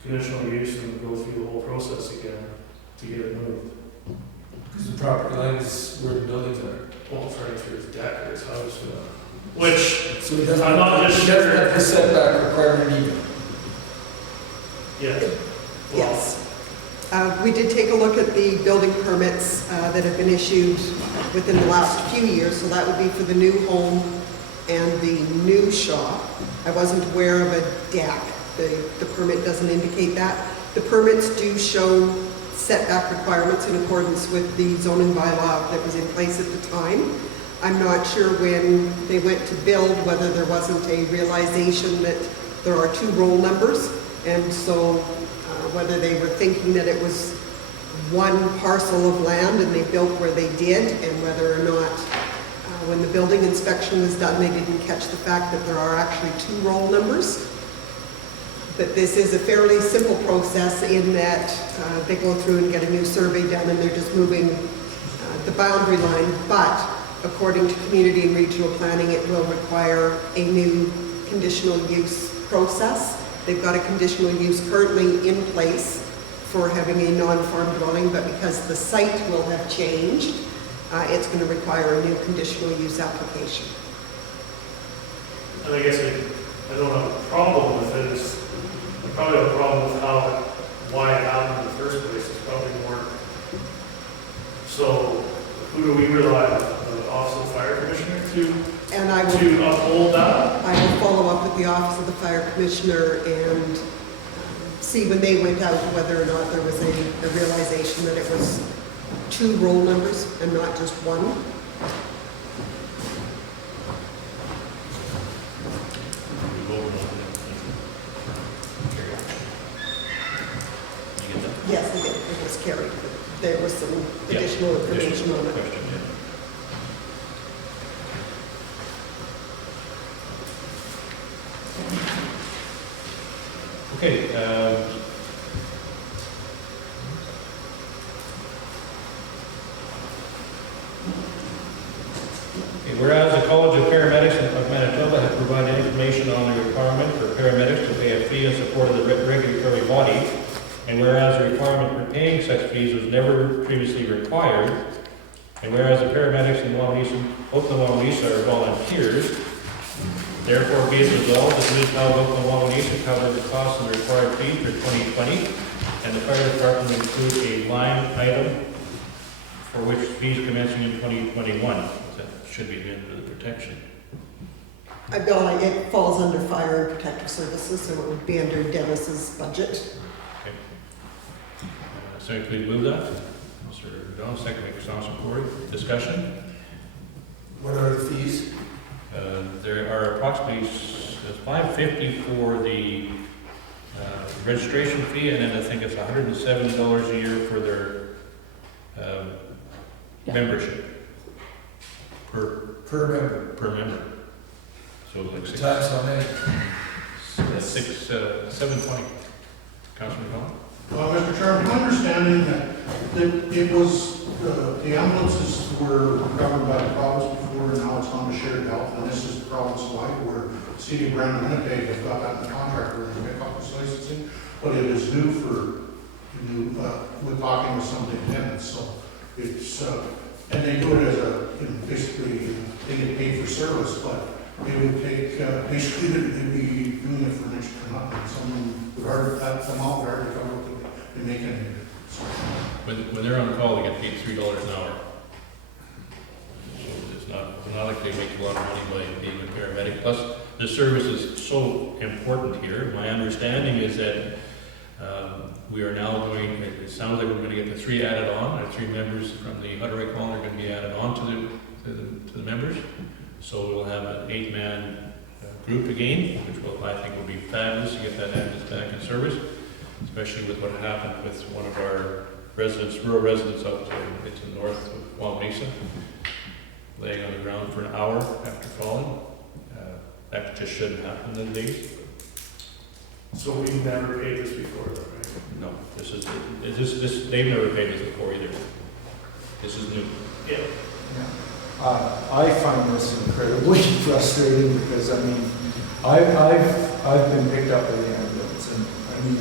conditional use and go through the whole process again to get it moved. Because the property line is where the buildings are. Well, it's running through his deck or his house. Which, So he doesn't, I'm not just he doesn't sure. have the setback requirement either. yeah. Yes. We did take a look at the building permits that have been issued within the last few years, so that would be for the new home and the new shop. I wasn't aware of a deck. The permit doesn't indicate that. The permits do show setback requirements in accordance with the zoning bylaw that was in place at the time. I'm not sure when they went to build whether there wasn't a realization that there are two roll numbers, and so whether they were thinking that it was one parcel of land and they built where they did, and whether or not when the building inspection was done, they didn't catch the fact that there are actually two roll numbers. But this is a fairly simple process in that they go through and get a new survey done, and they're just moving the boundary line. But according to community and regional planning, it will require a new conditional use process. They've got a conditional use currently in place for having a non-farm dwelling, but because the site will have changed, it's going to require a new conditional use application. And I guess I don't have a problem with it. I probably have a problem with why it happened in the first place. It's probably more. So, who do we rely on? The Office of the Fire Commissioner And I will, to uphold that? I will follow up with the Office of the Fire Commissioner and see when they went out whether or not there was a realization that it was two roll numbers and not just one. Yes, it did. It was carried. There was some additional information on it. Okay, whereas the College of Paramedics of Manitoba have provided information on the requirement for paramedics to pay a fee in support of the regulatory body, and whereas the requirement for paying such fees was never previously required, and whereas the paramedics in Oakland-Wawanesa are volunteers, therefore be it resolved that the Municipality of Oakland-Wawanesa covers the cost and the required fee for 2020, and the fire department includes a line item for which fees commencing in 2021. That should be the end of the protection. Bill, it falls under fire and protective services, so it would be under Dennis's budget. Okay. So please move that. Mr. Don, second by Councilor Corey. Discussion? What are the fees? There are approximately $550 for the registration fee, and then I think it's $170 a year for their membership Per member. per member. So like Times how many? 720. Councilor Don? Mr. Chairman, my understanding that it was, the ambulances were covered by the province before, and now it's on to shared health, and this is province-wide, where the city of Brandon, Winnipeg has got that in the contract, where they get office licensing, but it is new for, we're talking with some of the tenants, so it's, and they do it as a, basically, they get paid for service, but it would take, basically, they'd be doing it for an extra nothing. Someone would hardly, that amount would hardly cover what they make in it. So, When they're on call, they get paid $3 an hour. So it's not like they make a lot of money by being a paramedic. Plus, the service is so important here. My understanding is that we are now going, it sounds like we're going to get the 3 added on. Our 3 members from the Hutterick Hall are going to be added on to the members. So we'll have an 8-man group again, which I think will be fabulous to get that ambulance back in service, especially with what happened with one of our residents, rural residents out to the north of Wawanesa, laying on the ground for an hour after falling. That just shouldn't happen in days. So we've never paid this before, though, right? No, this they've never paid us before either. This is new. Yeah. I find this incredibly frustrating because, I mean, I've been picked up by the ambulance, and I mean,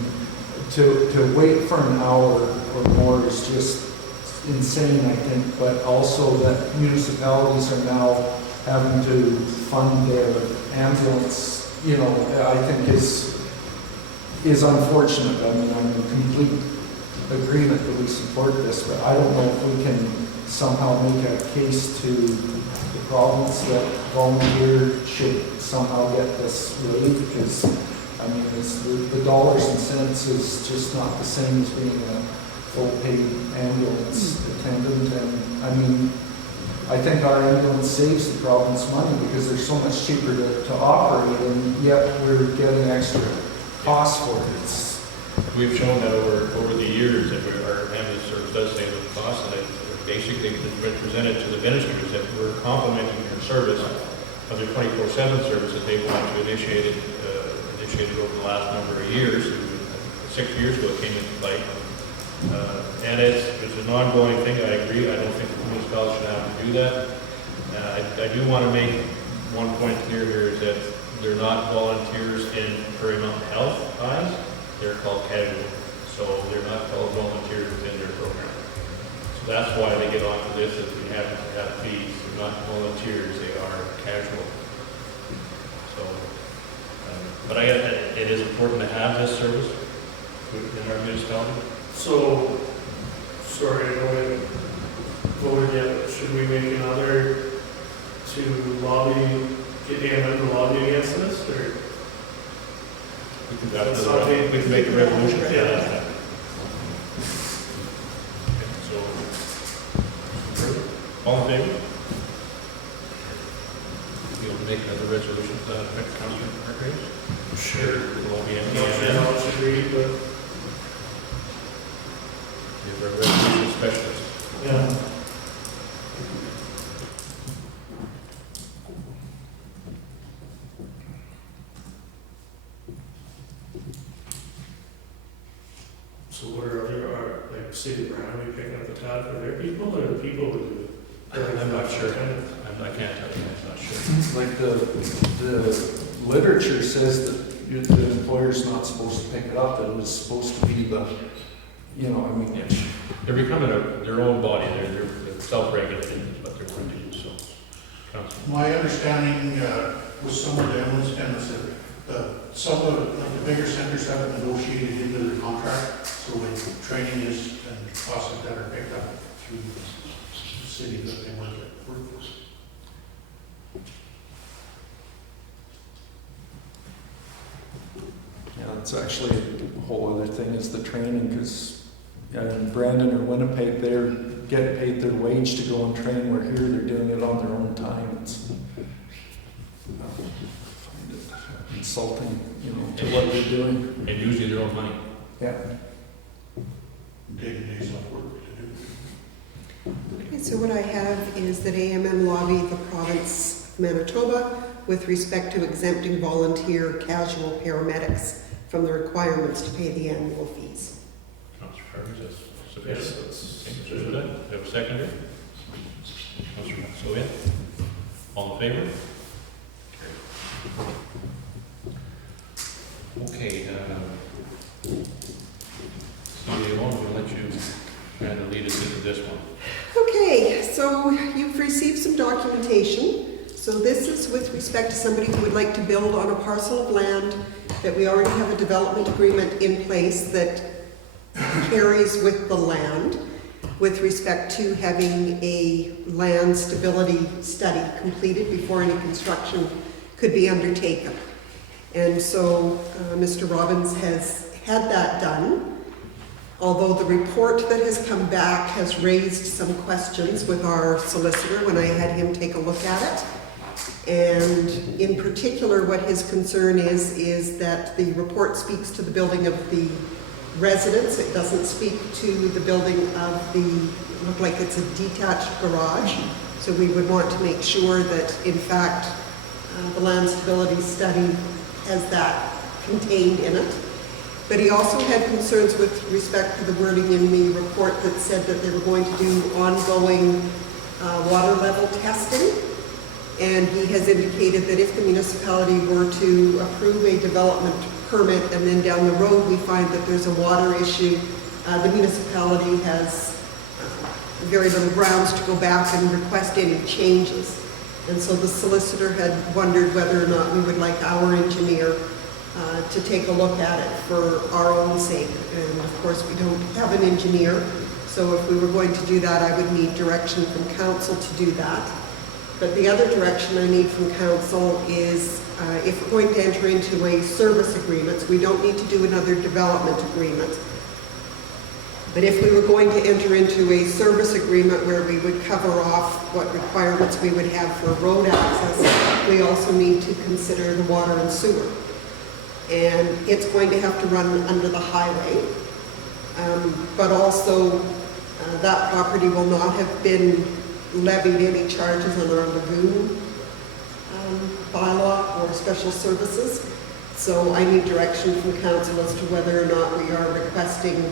to wait for an hour or more is just insane, I think, but also that municipalities are now having to fund their ambulance, you know, I think is unfortunate. I mean, I'm in complete agreement that we support this, but I don't know if we can somehow make a case to the province that volunteer should somehow get this waived, because, I mean, it's the dollars and cents is just not the same as being a full-paid ambulance attendant. And, I mean, I think our ambulance saves the province money because they're so much cheaper to operate, and yet we're getting extra costs for it. We've shown that over the years that our ambulance service does save the cost, and it basically presented to the ministers that we're complementing their service of their 24/7 service that they want to initiate over the last number of years. 6 years ago it came into play. And it's an ongoing thing, I agree. I don't think the municipality should have to do that. I do want to make one point clear here is that they're not volunteers in Prairie Mountain Health eyes. They're called casual. So they're not called volunteers within their program. So that's why they get onto this, is we have to have fees. They're not volunteers, they are casual. So, but it is important to have this service in our municipality. So, sorry, I don't want to vote yet. Should we make another to lobby, get AMM to lobby against this, or? We can make a resolution for that. Okay, so, all in favor? You'll make another resolution to that effect, Councilor Hargraves? Sure. Lobby I'm not sure how it should read, but You're a resolution specialist. yeah. So what are like City Brown, we picking up the tab for their people, or the people who do it? I'm not sure. I can't tell you, I'm not sure. Like the literature says that the employer's not supposed to pick it up, it was supposed to be the, you know, I mean, Yeah. They're becoming their own body, they're self-regulated, is what they're going to do, so. Councilor. My understanding with some of the ambulance tenants that some of like the bigger centers have it negotiated into their contract, so when training is and costs like that are picked up through the city that they work for. yeah, it's actually a whole other thing is the training, because in Brandon or Winnipeg, they're getting paid their wage to go and train, where here they're doing it on their own time. It's, I find it insulting, you know, to what they're doing. And usually their own money. Yeah. Taking days off work to do. Okay, so what I have is that AMM lobbied the province of Manitoba with respect to exempting volunteer casual paramedics from the requirements to pay the annual fees. Councilor Hargraves, that's Yes, sufficient. that's. Okay, so that, we have a seconder? Councilor Soya? All in favor? Okay, CDA one, we'll let you kind of lead us into this one. Okay, so you've received some documentation. So this is with respect to somebody who would like to build on a parcel of land that we already have a development agreement in place that carries with the land with respect to having a land stability study completed before any construction could be undertaken. And so Mr. Robbins has had that done. Although the report that has come back has raised some questions with our solicitor when I had him take a look at it. And in particular, what his concern is that the report speaks to the building of the residence. It doesn't speak to the building of the, look like it's a detached garage. So we would want to make sure that, in fact, the land stability study has that contained in it. But he also had concerns with respect to the wording in the report that said that they were going to do ongoing water level testing. And he has indicated that if the municipality were to approve a development permit and then down the road we find that there's a water issue, the municipality has very little grounds to go back and request any changes. And so the solicitor had wondered whether or not we would like our engineer to take a look at it for our own sake. And of course, we don't have an engineer, so if we were going to do that, I would need direction from council to do that. But the other direction I need from council is if we're going to enter into a service agreement, we don't need to do another development agreement. But if we were going to enter into a service agreement where we would cover off what requirements we would have for road access, we also need to consider the water and sewer. And it's going to have to run under the highway. But also, that property will not have been levied any charges on our lagoon bylaw or special services. So I need direction from council as to whether or not we are requesting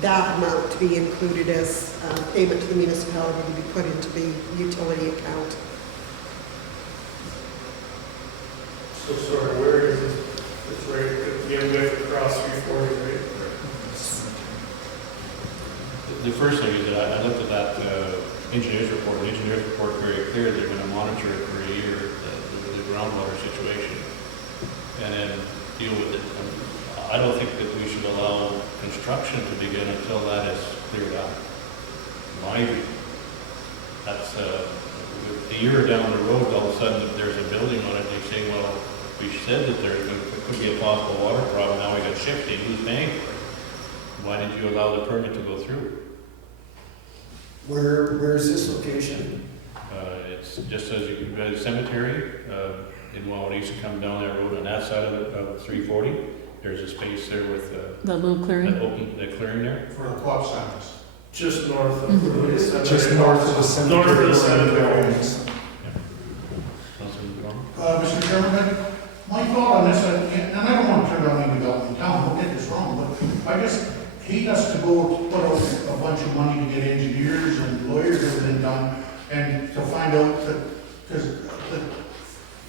that amount to be included as payment to the municipality to be put into the utility account. So sorry, where is it? It's right, the end of across 340, right? The first thing is that I looked at that engineer's report. The engineer's report very clear they're going to monitor it for a year, the groundwater situation, and then deal with it. I don't think that we should allow construction to begin until that is cleared up. My view. That's a year down the road, all of a sudden, if there's a building on it, they say, well, we said that there could be a possible water problem, now we got shifting, who's paying for it? Why did you allow the permit to go through? Where is this location? It's just as you go to the cemetery in Wawanesa, come down that road on that side of 340. There's a space there with That little clearing? that clearing there. For the co-op standards. Just north of the cemetery. Just north of the cemetery. North of the cemetery. Something wrong? Mr. Chairman, my thought on this, and I don't want to turn down any development in town, don't get this wrong, but I just hate us to go put out a bunch of money to get engineers and lawyers everything done, and to find out that, because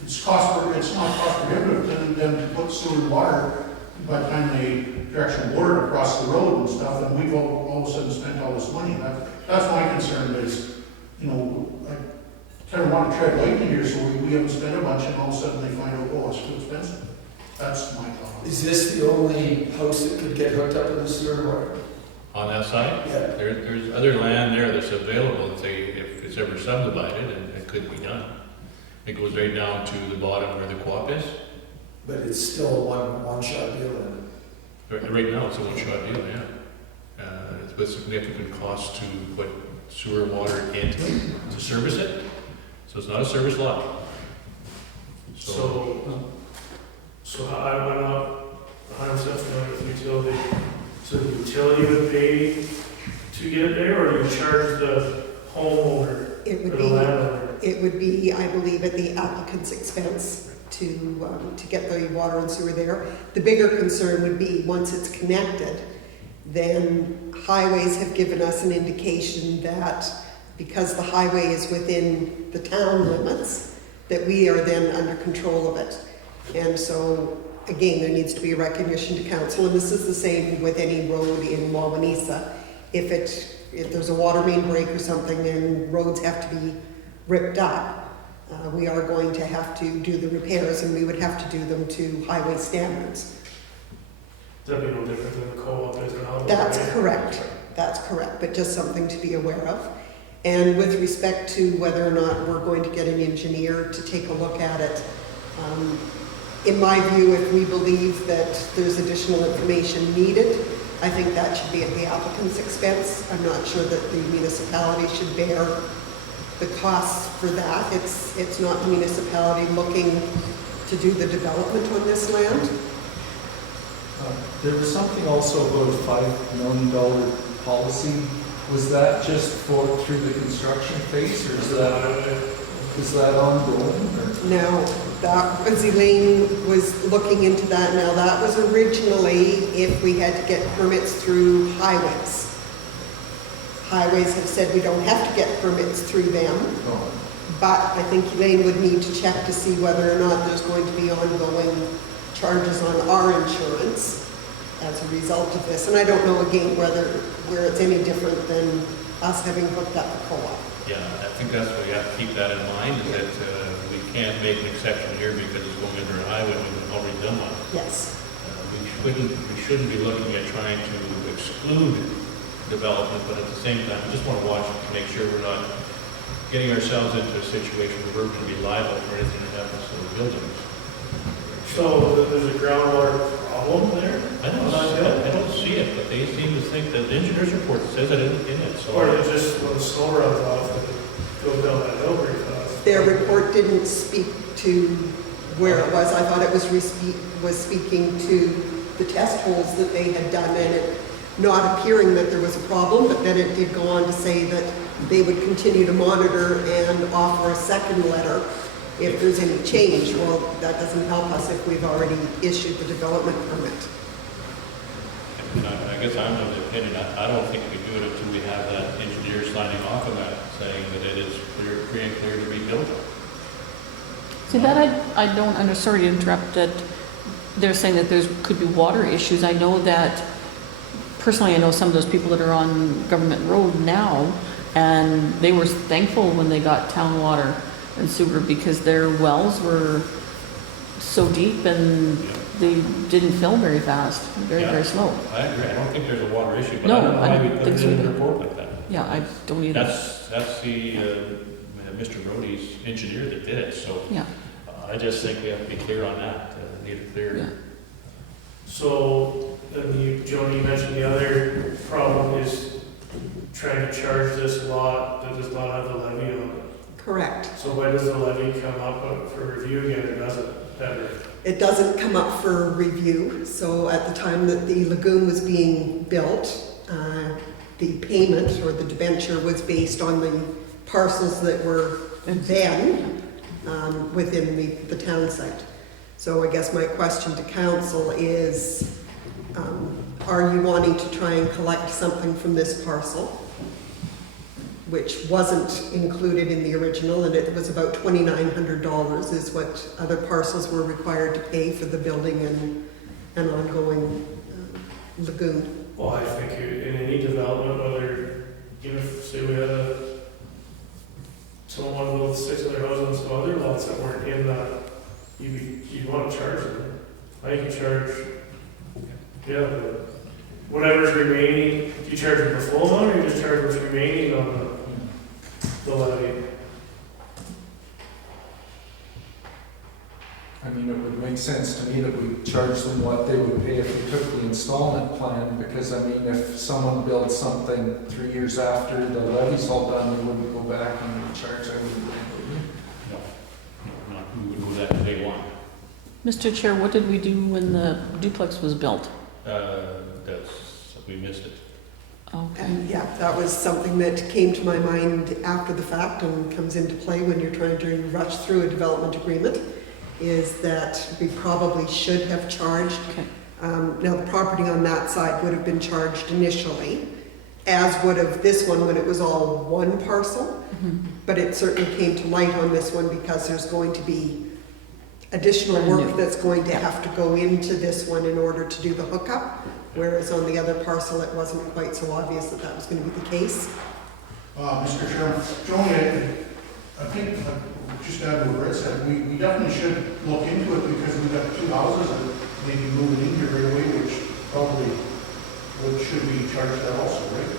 it's not cost prohibitive than to put sewer and water by the time they directional water across the road and stuff, and we've all of a sudden spent all this money. That's my concern is, you know, I kind of want to tread lightly here, so we haven't spent a bunch, and all of a sudden they find out, oh, it's too expensive. That's my thought. Is this the only house that could get hooked up to the sewer water? On that side? Yeah. There's other land there that's available if it's ever subdivided, and it could be done. It goes right down to the bottom where the co-op is. But it's still a one-shot deal then? Right now, it's a one-shot deal, yeah. It's with significant cost to put sewer and water into it, to service it. So it's not a service lot. So I went up 100% familiar with utility. So the utility would pay to get it there, or you charge the homeowner It or would the be, landowner? it would be, I believe, at the applicant's expense to get the water and sewer there. The bigger concern would be, once it's connected, then highways have given us an indication that because the highway is within the town limits, that we are then under control of it. And so, again, there needs to be a recognition to council, and this is the same with any road in Wawanesa. If there's a water main break or something, then roads have to be ripped up. We are going to have to do the repairs, and we would have to do them to highway standards. That'd be no different than the co-op is now. That's right? correct. That's correct, but just something to be aware of. And with respect to whether or not we're going to get an engineer to take a look at it, in my view, if we believe that there's additional information needed, I think that should be at the applicant's expense. I'm not sure that the municipality should bear the costs for that. It's not the municipality looking to do the development on this land. There was something also about a $5 million policy. Was that just through the construction phase, or is that ongoing? Or? Now, that was Elaine was looking into that. Now, that was originally if we had to get permits through highways. Highways have said we don't have to get permits through them. Oh. But I think Elaine would need to check to see whether or not there's going to be ongoing charges on our insurance as a result of this. And I don't know, again, where it's any different than us having hooked up the co-op. Yeah, I think that's what we have to keep that in mind, is that we can't make an exception here because it's going under a highway when we've already done one. Yes. We shouldn't be looking at trying to exclude development, but at the same time, we just want to watch to make sure we're not getting ourselves into a situation where we're going to be liable for anything that happens to the buildings. So there's a groundwater problem there? I don't see it, but they seem to think that the engineer's report says it in it, so. Or it just, when the snow runs off, it goes down that hill very fast? Their report didn't speak to where it was. I thought it was speaking to the test holes that they had done, and it not appearing that there was a problem, but then it did go on to say that they would continue to monitor and offer a second letter if there's any change. Well, that doesn't help us if we've already issued the development permit. And I guess I'm of the opinion, I don't think we do it until we have that engineer signing off on that, saying that it is free and clear to be built. See, that I don't sorry to interrupt, that they're saying that there could be water issues. I know that, personally, I know some of those people that are on Government Road now, and they were thankful when they got town water and sewer because their wells were so deep and they didn't fill very fast, very slow. I agree, I don't think there's a water issue, but No, I don't know I why we don't put think it so in a either. report like that. Yeah, I don't either. That's the, Mr. Rody's engineer that did it, so. Yeah. I just think we have to be clear on that, need it clear. Yeah. So, Joni, you mentioned the other problem is trying to charge this lot that does not have the levy on it. Correct. So when does the levy come up for review again, or does it ever? It doesn't come up for review. So at the time that the lagoon was being built, the payment or the debenture was based on the parcels that were then within the town site. So I guess my question to council is, are you wanting to try and collect something from this parcel, which wasn't included in the original, and it was about $2,900 is what other parcels were required to pay for the building and an ongoing lagoon. Well, I think in any development, whether, even if, say we had someone wanted to build 6 other houses on some other lots that weren't in that, you'd want to charge them. I think you charge, but whatever's remaining, do you charge them the full amount, or you just charge what's remaining on the levy? I mean, it would make sense to me that we charge them what they would pay if we took the installment plan, because I mean, if someone builds something 3 years after the levy's all done, they wouldn't go back and charge everything. No, we would go that day one. Mr. Chair, what did we do when the duplex was built? We missed it. Okay. And yeah, that was something that came to my mind after the fact and comes into play when you're trying to rush through a development agreement, is that we probably should have charged. Okay. Now, the property on that side would have been charged initially, as would have this one when it was all one parcel. Mhm. But it certainly came to light on this one because there's going to be additional work that's going to have to go into this one in order to do the hookup, whereas on the other parcel, it wasn't quite so obvious that that was going to be the case. Mr. Chairman, Joni, I think, just add to what Brett said, we definitely should look into it because we've got 2 houses that may be moving in here right away, which probably should be charged that also, right?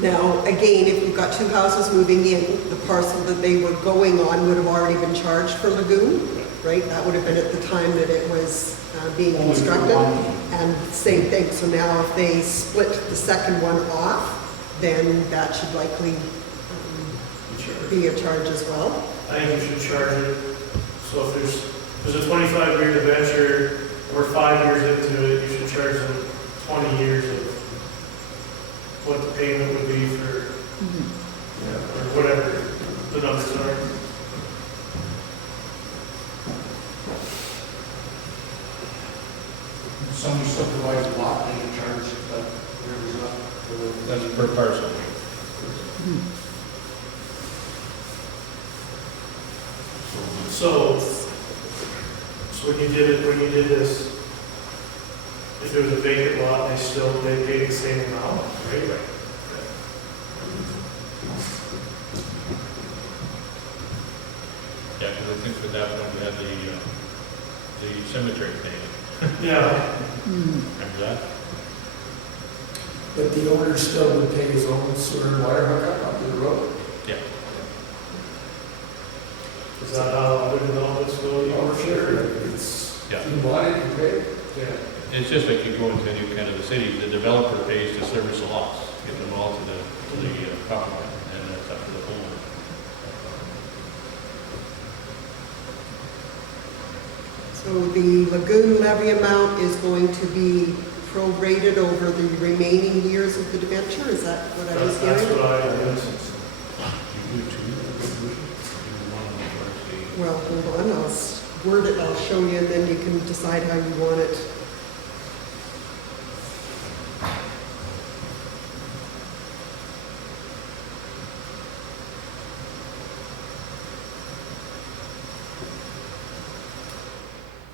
Now, again, if you've got 2 houses moving in, the parcel that they were going on would have already been charged for lagoon, right? That would have been at the time that it was being Only for constructed. one. And same thing, so now if they split the second one off, then that should likely be a charge as well. I think you should charge it, so if there's a 25-year debenture, we're 5 years into it, you should charge them 20 years of what the payment would be for, or whatever the numbers are. If somebody subdivides a lot, they get charged, but whatever's left. That's per parcel. So when you did this, if there was a vacant lot, they paid the same amount, right? Yeah, because I think with that one, we had the cemetery thing. Yeah, Remember that? But the owner still would pay his own sewer and water hookup onto the road. Yeah. is that how other developments go? Oh, sure, it's, Yeah. you want it, you pay. Yeah. It's just like you go into a new kind of a city, the developer pays to service the lots, give them all to the property, and that's up to the homeowner. So the lagoon levy amount is going to be prorated over the remaining years of the debenture, is that what I was That's hearing? what I guess. You do two, you do one on the first, Well, hold on, word it, I'll show you, and then you can decide how you want it.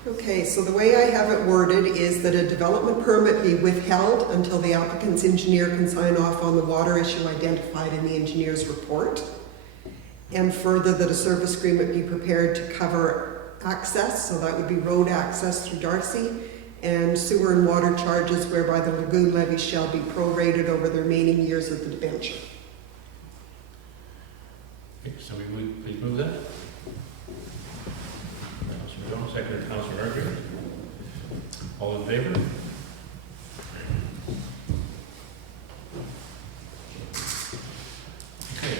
Okay, so the way I have it worded is that a development permit be withheld until the applicant's engineer can sign off on the water issue identified in the engineer's report. And further, that a service agreement be prepared to cover access, so that would be road access through Darcy, and sewer and water charges whereby the lagoon levy shall be prorated over the remaining years of the debenture. Okay, so please move that. Councilor Jones, second, Councilor Murphy. All in favor? Okay.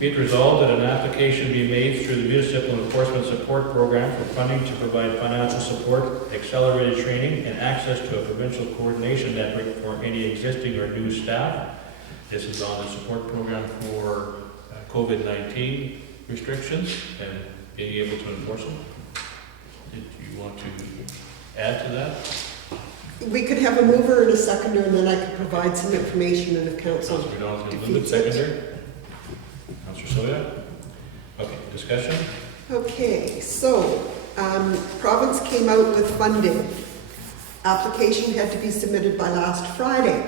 Be it resolved that an application be made through the Municipal Enforcement Support Program for funding to provide financial support, accelerated training, and access to a provincial coordination network for any existing or new staff. This is on the support program for COVID-19 restrictions and being able to enforce them. Did you want to add to that? We could have a mover and a seconder, and then I could provide some information, and if council Councilor Donaldson, moved, defeats it. seconder. Councilor Soya? Okay, discussion? Okay, so, province came out with funding. Application had to be submitted by last Friday,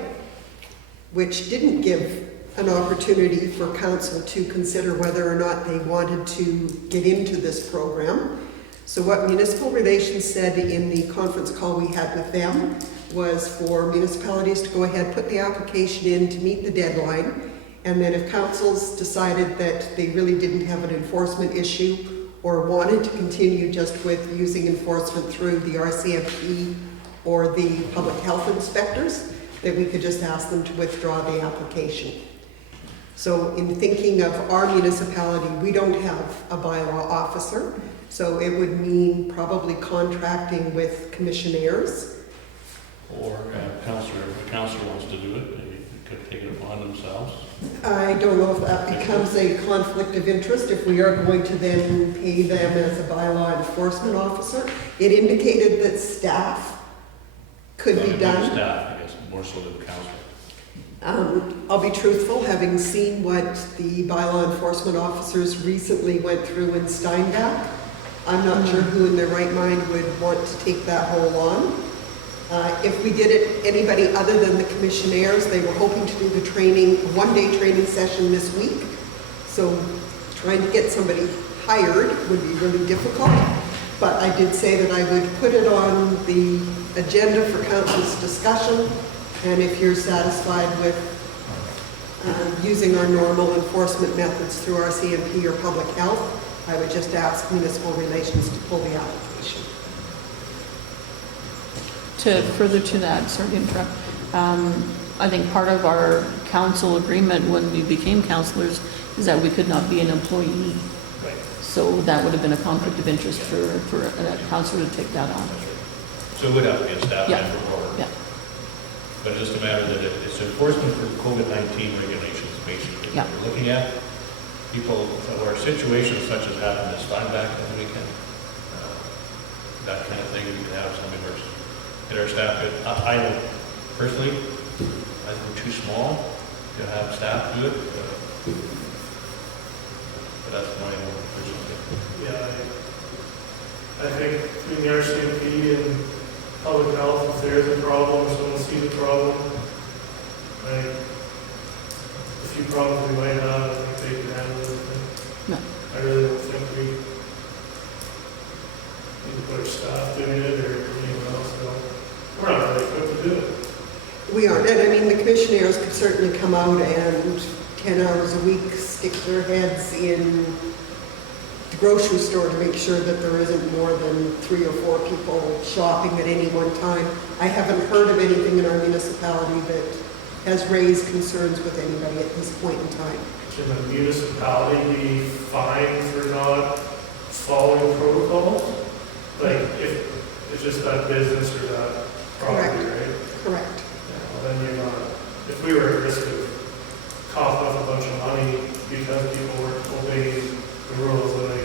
which didn't give an opportunity for council to consider whether or not they wanted to get into this program. So what municipal relations said in the conference call we had with them was for municipalities to go ahead, put the application in to meet the deadline, and then if councils decided that they really didn't have an enforcement issue or wanted to continue just with using enforcement through the RCMP or the public health inspectors, that we could just ask them to withdraw the application. So in thinking of our municipality, we don't have a bylaw officer, so it would mean probably contracting with commissionaires. Or if the council wants to do it, they could take it upon themselves. I don't know if that becomes a conflict of interest if we are going to then pay them as a bylaw enforcement officer. It indicated that staff could be Well, done. Staff, I guess, more so than council. I'll be truthful, having seen what the bylaw enforcement officers recently went through in Steinbach, I'm not sure who in their right mind would want to take that role on. If we did it, anybody other than the commissionaires, they were hoping to do the training, a one-day training session this week. So trying to get somebody hired would be really difficult. But I did say that I would put it on the agenda for council's discussion. And if you're satisfied with using our normal enforcement methods through our CMP or public health, I would just ask municipal relations to pull the application. To further to that, sorry to interrupt, I think part of our council agreement when we became councillors is that we could not be an employee. Right. So that would have been a conflict of interest for a councillor to take that on. So it would have to be a staff Yeah. member or, Yeah. but it's just a matter that it's enforcement for COVID-19 regulations, basically. Yeah. We're looking at people or situations such as happened at Steinbach on the weekend. That kind of thing, we could have some members, get our staff, I don't, personally, I think we're too small to have staff do it, but that's my own personal thing. Yeah, I think between the RCMP and public health, if there is a problem, or someone sees a problem, like, a few problems we might have, I think they can handle it. commissioners could certainly come out and 10 hours a week stick their heads in the grocery store to make sure that there isn't more than 3 or 4 people shopping at any one time. I haven't heard of anything in our municipality that has raised concerns with anybody at this point in time. Can the municipality be fined for not following protocols? Like if it's just that business or that property, right? Correct. Yeah, well, then you're not, if we were at risk of coughing up a bunch of money because people weren't obeying the rules, then they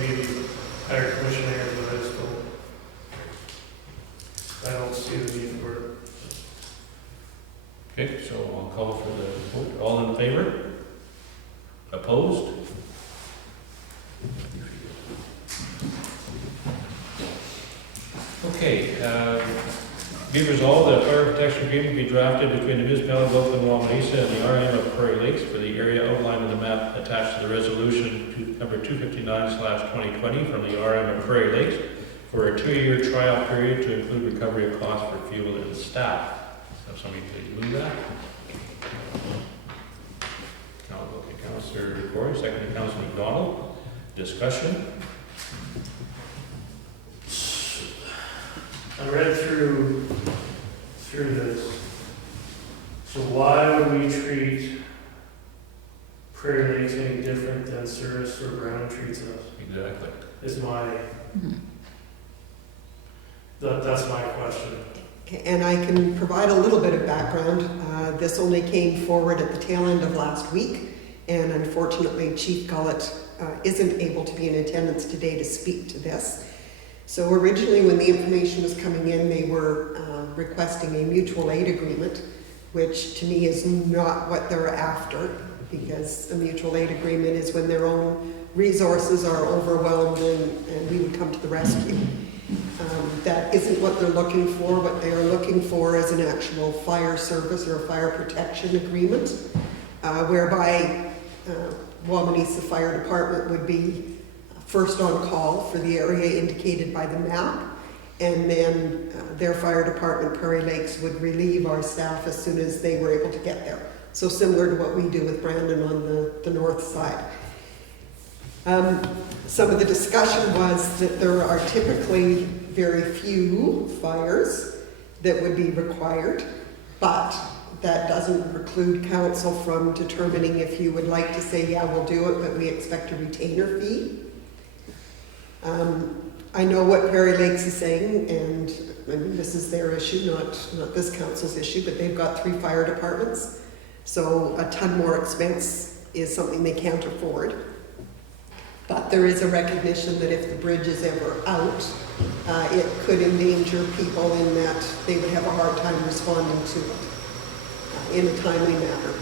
maybe hire commissioners, but I just don't, I don't see the need for it. Okay, so I'll call for the vote. All in favor? Opposed? Okay, be resolved that a fire protection agreement be drafted between the municipality of Oakland-Wawanesa and the RM of Prairie Lakes for the area outlined in the map attached to the resolution number 259/2020 from the RM of Prairie Lakes for a 2-year trial period to include recovery of costs for fuel and staff. So somebody please move that. Councillor Corey, second to Councillor McDonald. Discussion? I read through this. So why would we treat Prairie Lakes any different than Service or Brown treats us? Exactly. Is my, Mhm. that's my question. Okay, and I can provide a little bit of background. This only came forward at the tail end of last week, and unfortunately Chief Gullett isn't able to be in attendance today to speak to this. So originally when the information was coming in, they were requesting a mutual aid agreement, which to me is not what they're after, because a mutual aid agreement is when their own resources are overwhelmed and we would come to the rescue. That isn't what they're looking for. What they are looking for is an actual fire service or a fire protection agreement, whereby Wawanesa Fire Department would be first on call for the area indicated by the map, and then their fire department, Prairie Lakes, would relieve our staff as soon as they were able to get there. So similar to what we do with Brandon on the north side. Some of the discussion was that there are typically very few fires that would be required, but that doesn't preclude council from determining if you would like to say, yeah, we'll do it, but we expect a retainer fee. I know what Prairie Lakes is saying, and I mean, this is their issue, not this council's issue, but they've got 3 fire departments, so a ton more expense is something they can't afford. But there is a recognition that if the bridge is ever out, it could endanger people in that they would have a hard time responding to it in a timely manner.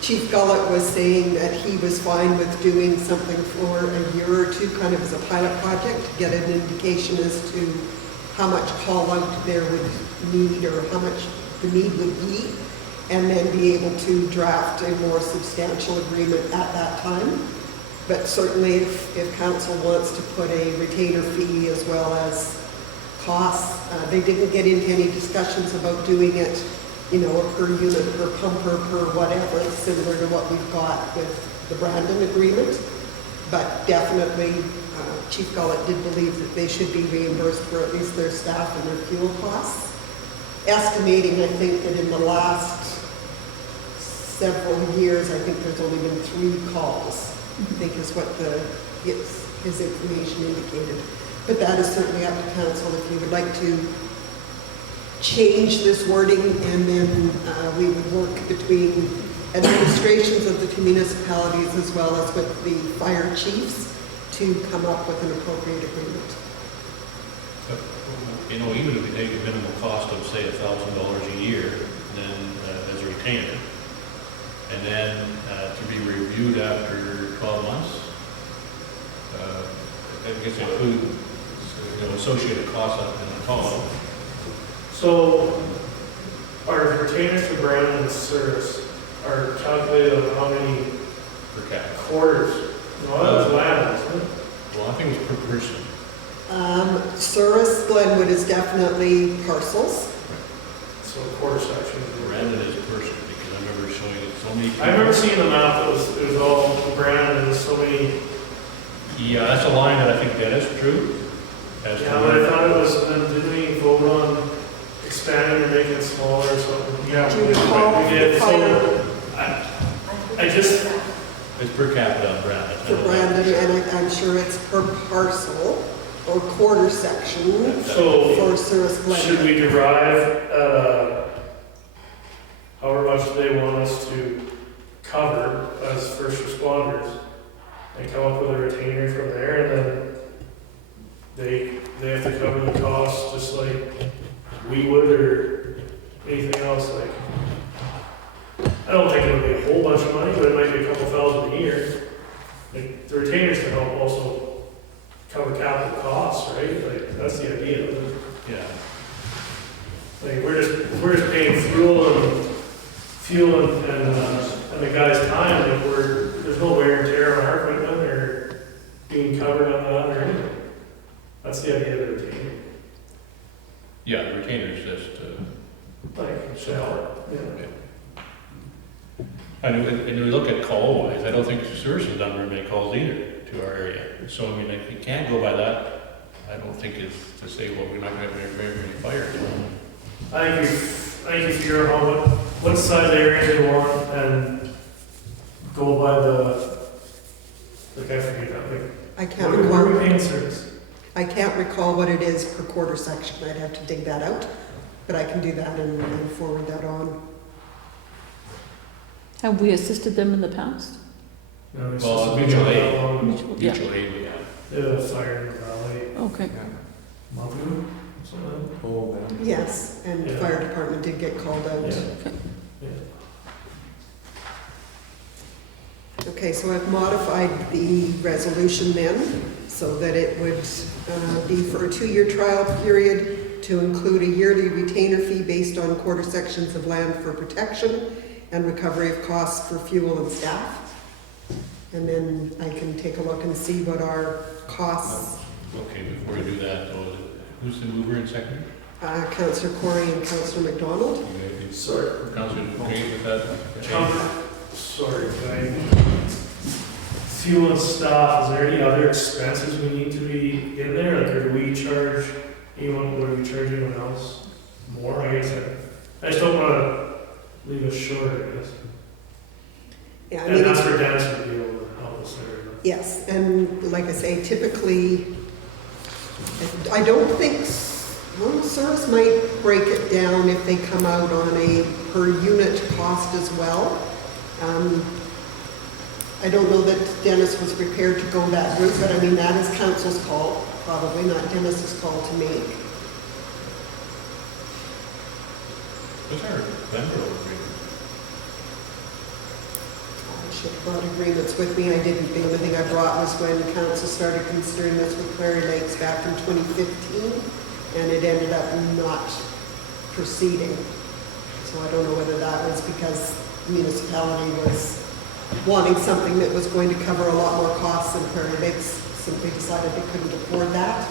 Chief Gullett was saying that he was fine with doing something for a year or 2, kind of as a pilot project, to get an indication as to how much call out there would need or how much the need would be, and then be able to draft a more substantial agreement at that time. But certainly if council wants to put a retainer fee as well as costs, they didn't get into any discussions about doing it, you know, a per unit, per pumper, per whatever, similar to what we've got with the Brandon agreement. But definitely, Chief Gullett did believe that they should be reimbursed for at least their staff and their fuel costs. Estimating, I think, that in the last several years, I think there's only been 3 calls, I think is what his information indicated. But that is certainly up to council if you would like to change this wording, and then we would work between administrations of the 2 municipalities as well as with the fire chiefs to come up with an appropriate agreement. But, you know, even if we take a minimal cost of, say, $1,000 a year, then as a retainer, and then to be reviewed after 12 months, I guess include, you know, associated costs in the call. So our retainers for Brandon and Service are calculated on how many Per cap. quarters? No, that's land, isn't it? Well, I think it's per person. Souris Glenwood is definitely parcels. So the quarter section. Brandon is person, because I remember showing it so many. I remember seeing the map, it was all Brandon, and there's so many. Yeah, that's a line that I think Dennis drew. As Yeah, to but I thought it was, didn't we vote on expanding or making it smaller or something? Yeah, Do you recall We did, fire so, I just, it's per capita on Brandon. for Brandon, and I'm sure it's per parcel or quarter section so, for service should blend. we derive, however much they want us to cover as first responders, and come up with a retainer from there, and then they have to cover the cost just like we would, or anything else, like, I don't think it'll be a whole bunch of money, but it might be a couple thousand a year. Like, the retainers can help also cover capital costs, right? Like, that's the idea of it. Yeah. Like, we're just paying fuel and the guy's time, like, there's no wear and tear on our equipment, or being covered on that, or anything. That's the idea of the retainer. Yeah, the retainer's just, Like, shell, yeah. and we look at call wise, I don't think Source has done very many calls either to our area. So, I mean, if you can't go by that, I don't think it's to say, well, we're not gonna have very many fires. I think you figure out what size area they want, and go by like, I forget that, like, I can't what are we recall, paying service? I can't recall what it is per quarter section. I'd have to dig that out, but I can do that and forward that on. Have we assisted them in the past? You know, it's Well, just mutual been aid. that long. Yeah. Mutual aid, we have. They had a fire in the valley, Okay. a month ago, something. Oh, man. Yes, and the Yeah. fire department did get called out. Yeah. Yeah. Okay, so I've modified the resolution then, so that it would be for a 2-year trial period to include a yearly retainer fee based on quarter sections of land for protection and recovery of costs for fuel and staff. And then I can take a look and see what our costs, Okay, before you do that, though, who's the mover and seconder? Councillor Corey and Councillor McDonald. Sorry. Councilor, agree with that? Sorry, can I, fuel and staff, is there any other expenses we need to be in there? Like, or do we charge anyone, or do we charge anyone else more? I guess I just don't wanna leave us short, I guess. Yeah, I And mean, that's where Dennis would be able to help us there. yes, and like I say, typically, I don't think, well, service might break it down if they come out on a per unit cost as well. I don't know that Dennis was prepared to go that route, but I mean, that is council's call, probably not Dennis's call to make. What's our vendor agreement? I should have brought agreements with me, I didn't. The only thing I brought was when council started considering this with Prairie Lakes back in 2015, and it ended up not proceeding. So I don't know whether that was because the municipality was wanting something that was going to cover a lot more costs, and Prairie Lakes simply decided they couldn't afford that.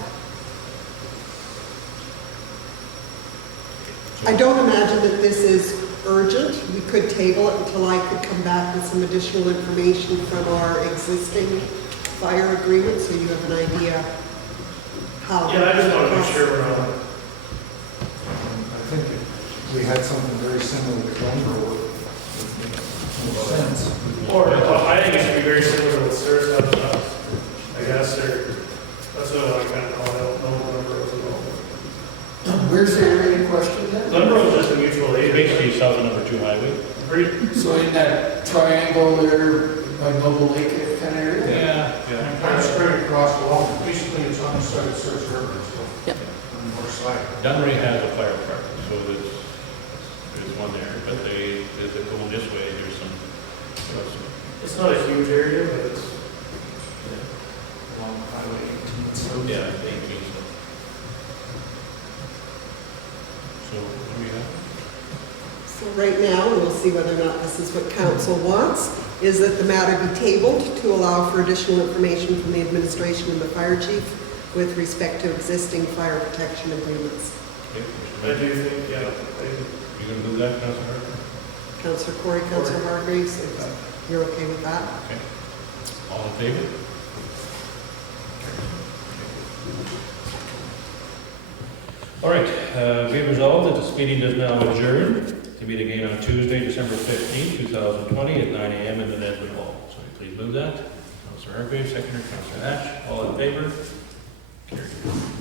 I don't imagine that this is urgent. We could table it until I could come back with some additional information from our existing fire agreement, so you have an idea how. Yeah, I just want to make sure we're not. I think if we had something very similar to Glenboro, it makes sense. Or, well, I think it should be very similar to what Sarah's done to us. I guess that's what I kind of call it, I don't know what number it was at all. Where's the area in question then? Number was just a mutual aid. Basically, south of number 2 highway. So in that triangle there by Noble Lake kind of area? Yeah. And kind of spread across along, basically it's on the side of Search River, so. Yep. On the north side. Dunray has a fire department, so there's one there, but if they go this way, there's some. It's not a huge area, but it's, Along Highway 18. So Yeah, 18. So, what do we have? So right now, we'll see whether or not this is what council wants, is that the matter be tabled to allow for additional information from the administration and the fire chief with respect to existing fire protection agreements. Okay, I do think, yeah, You gonna move that, Councilor Harper? Councillor Corey, Councillor Hargreaves, if you're okay with that? All in favor? All right, we have resolved that this meeting does now adjourn to meet again on Tuesday, December 15th, 2020 at 9 a.m. in the Nesbitt Hall. So please move that. Councilor Hargreaves, seconder, Councilor Ash, all in favor? Carried.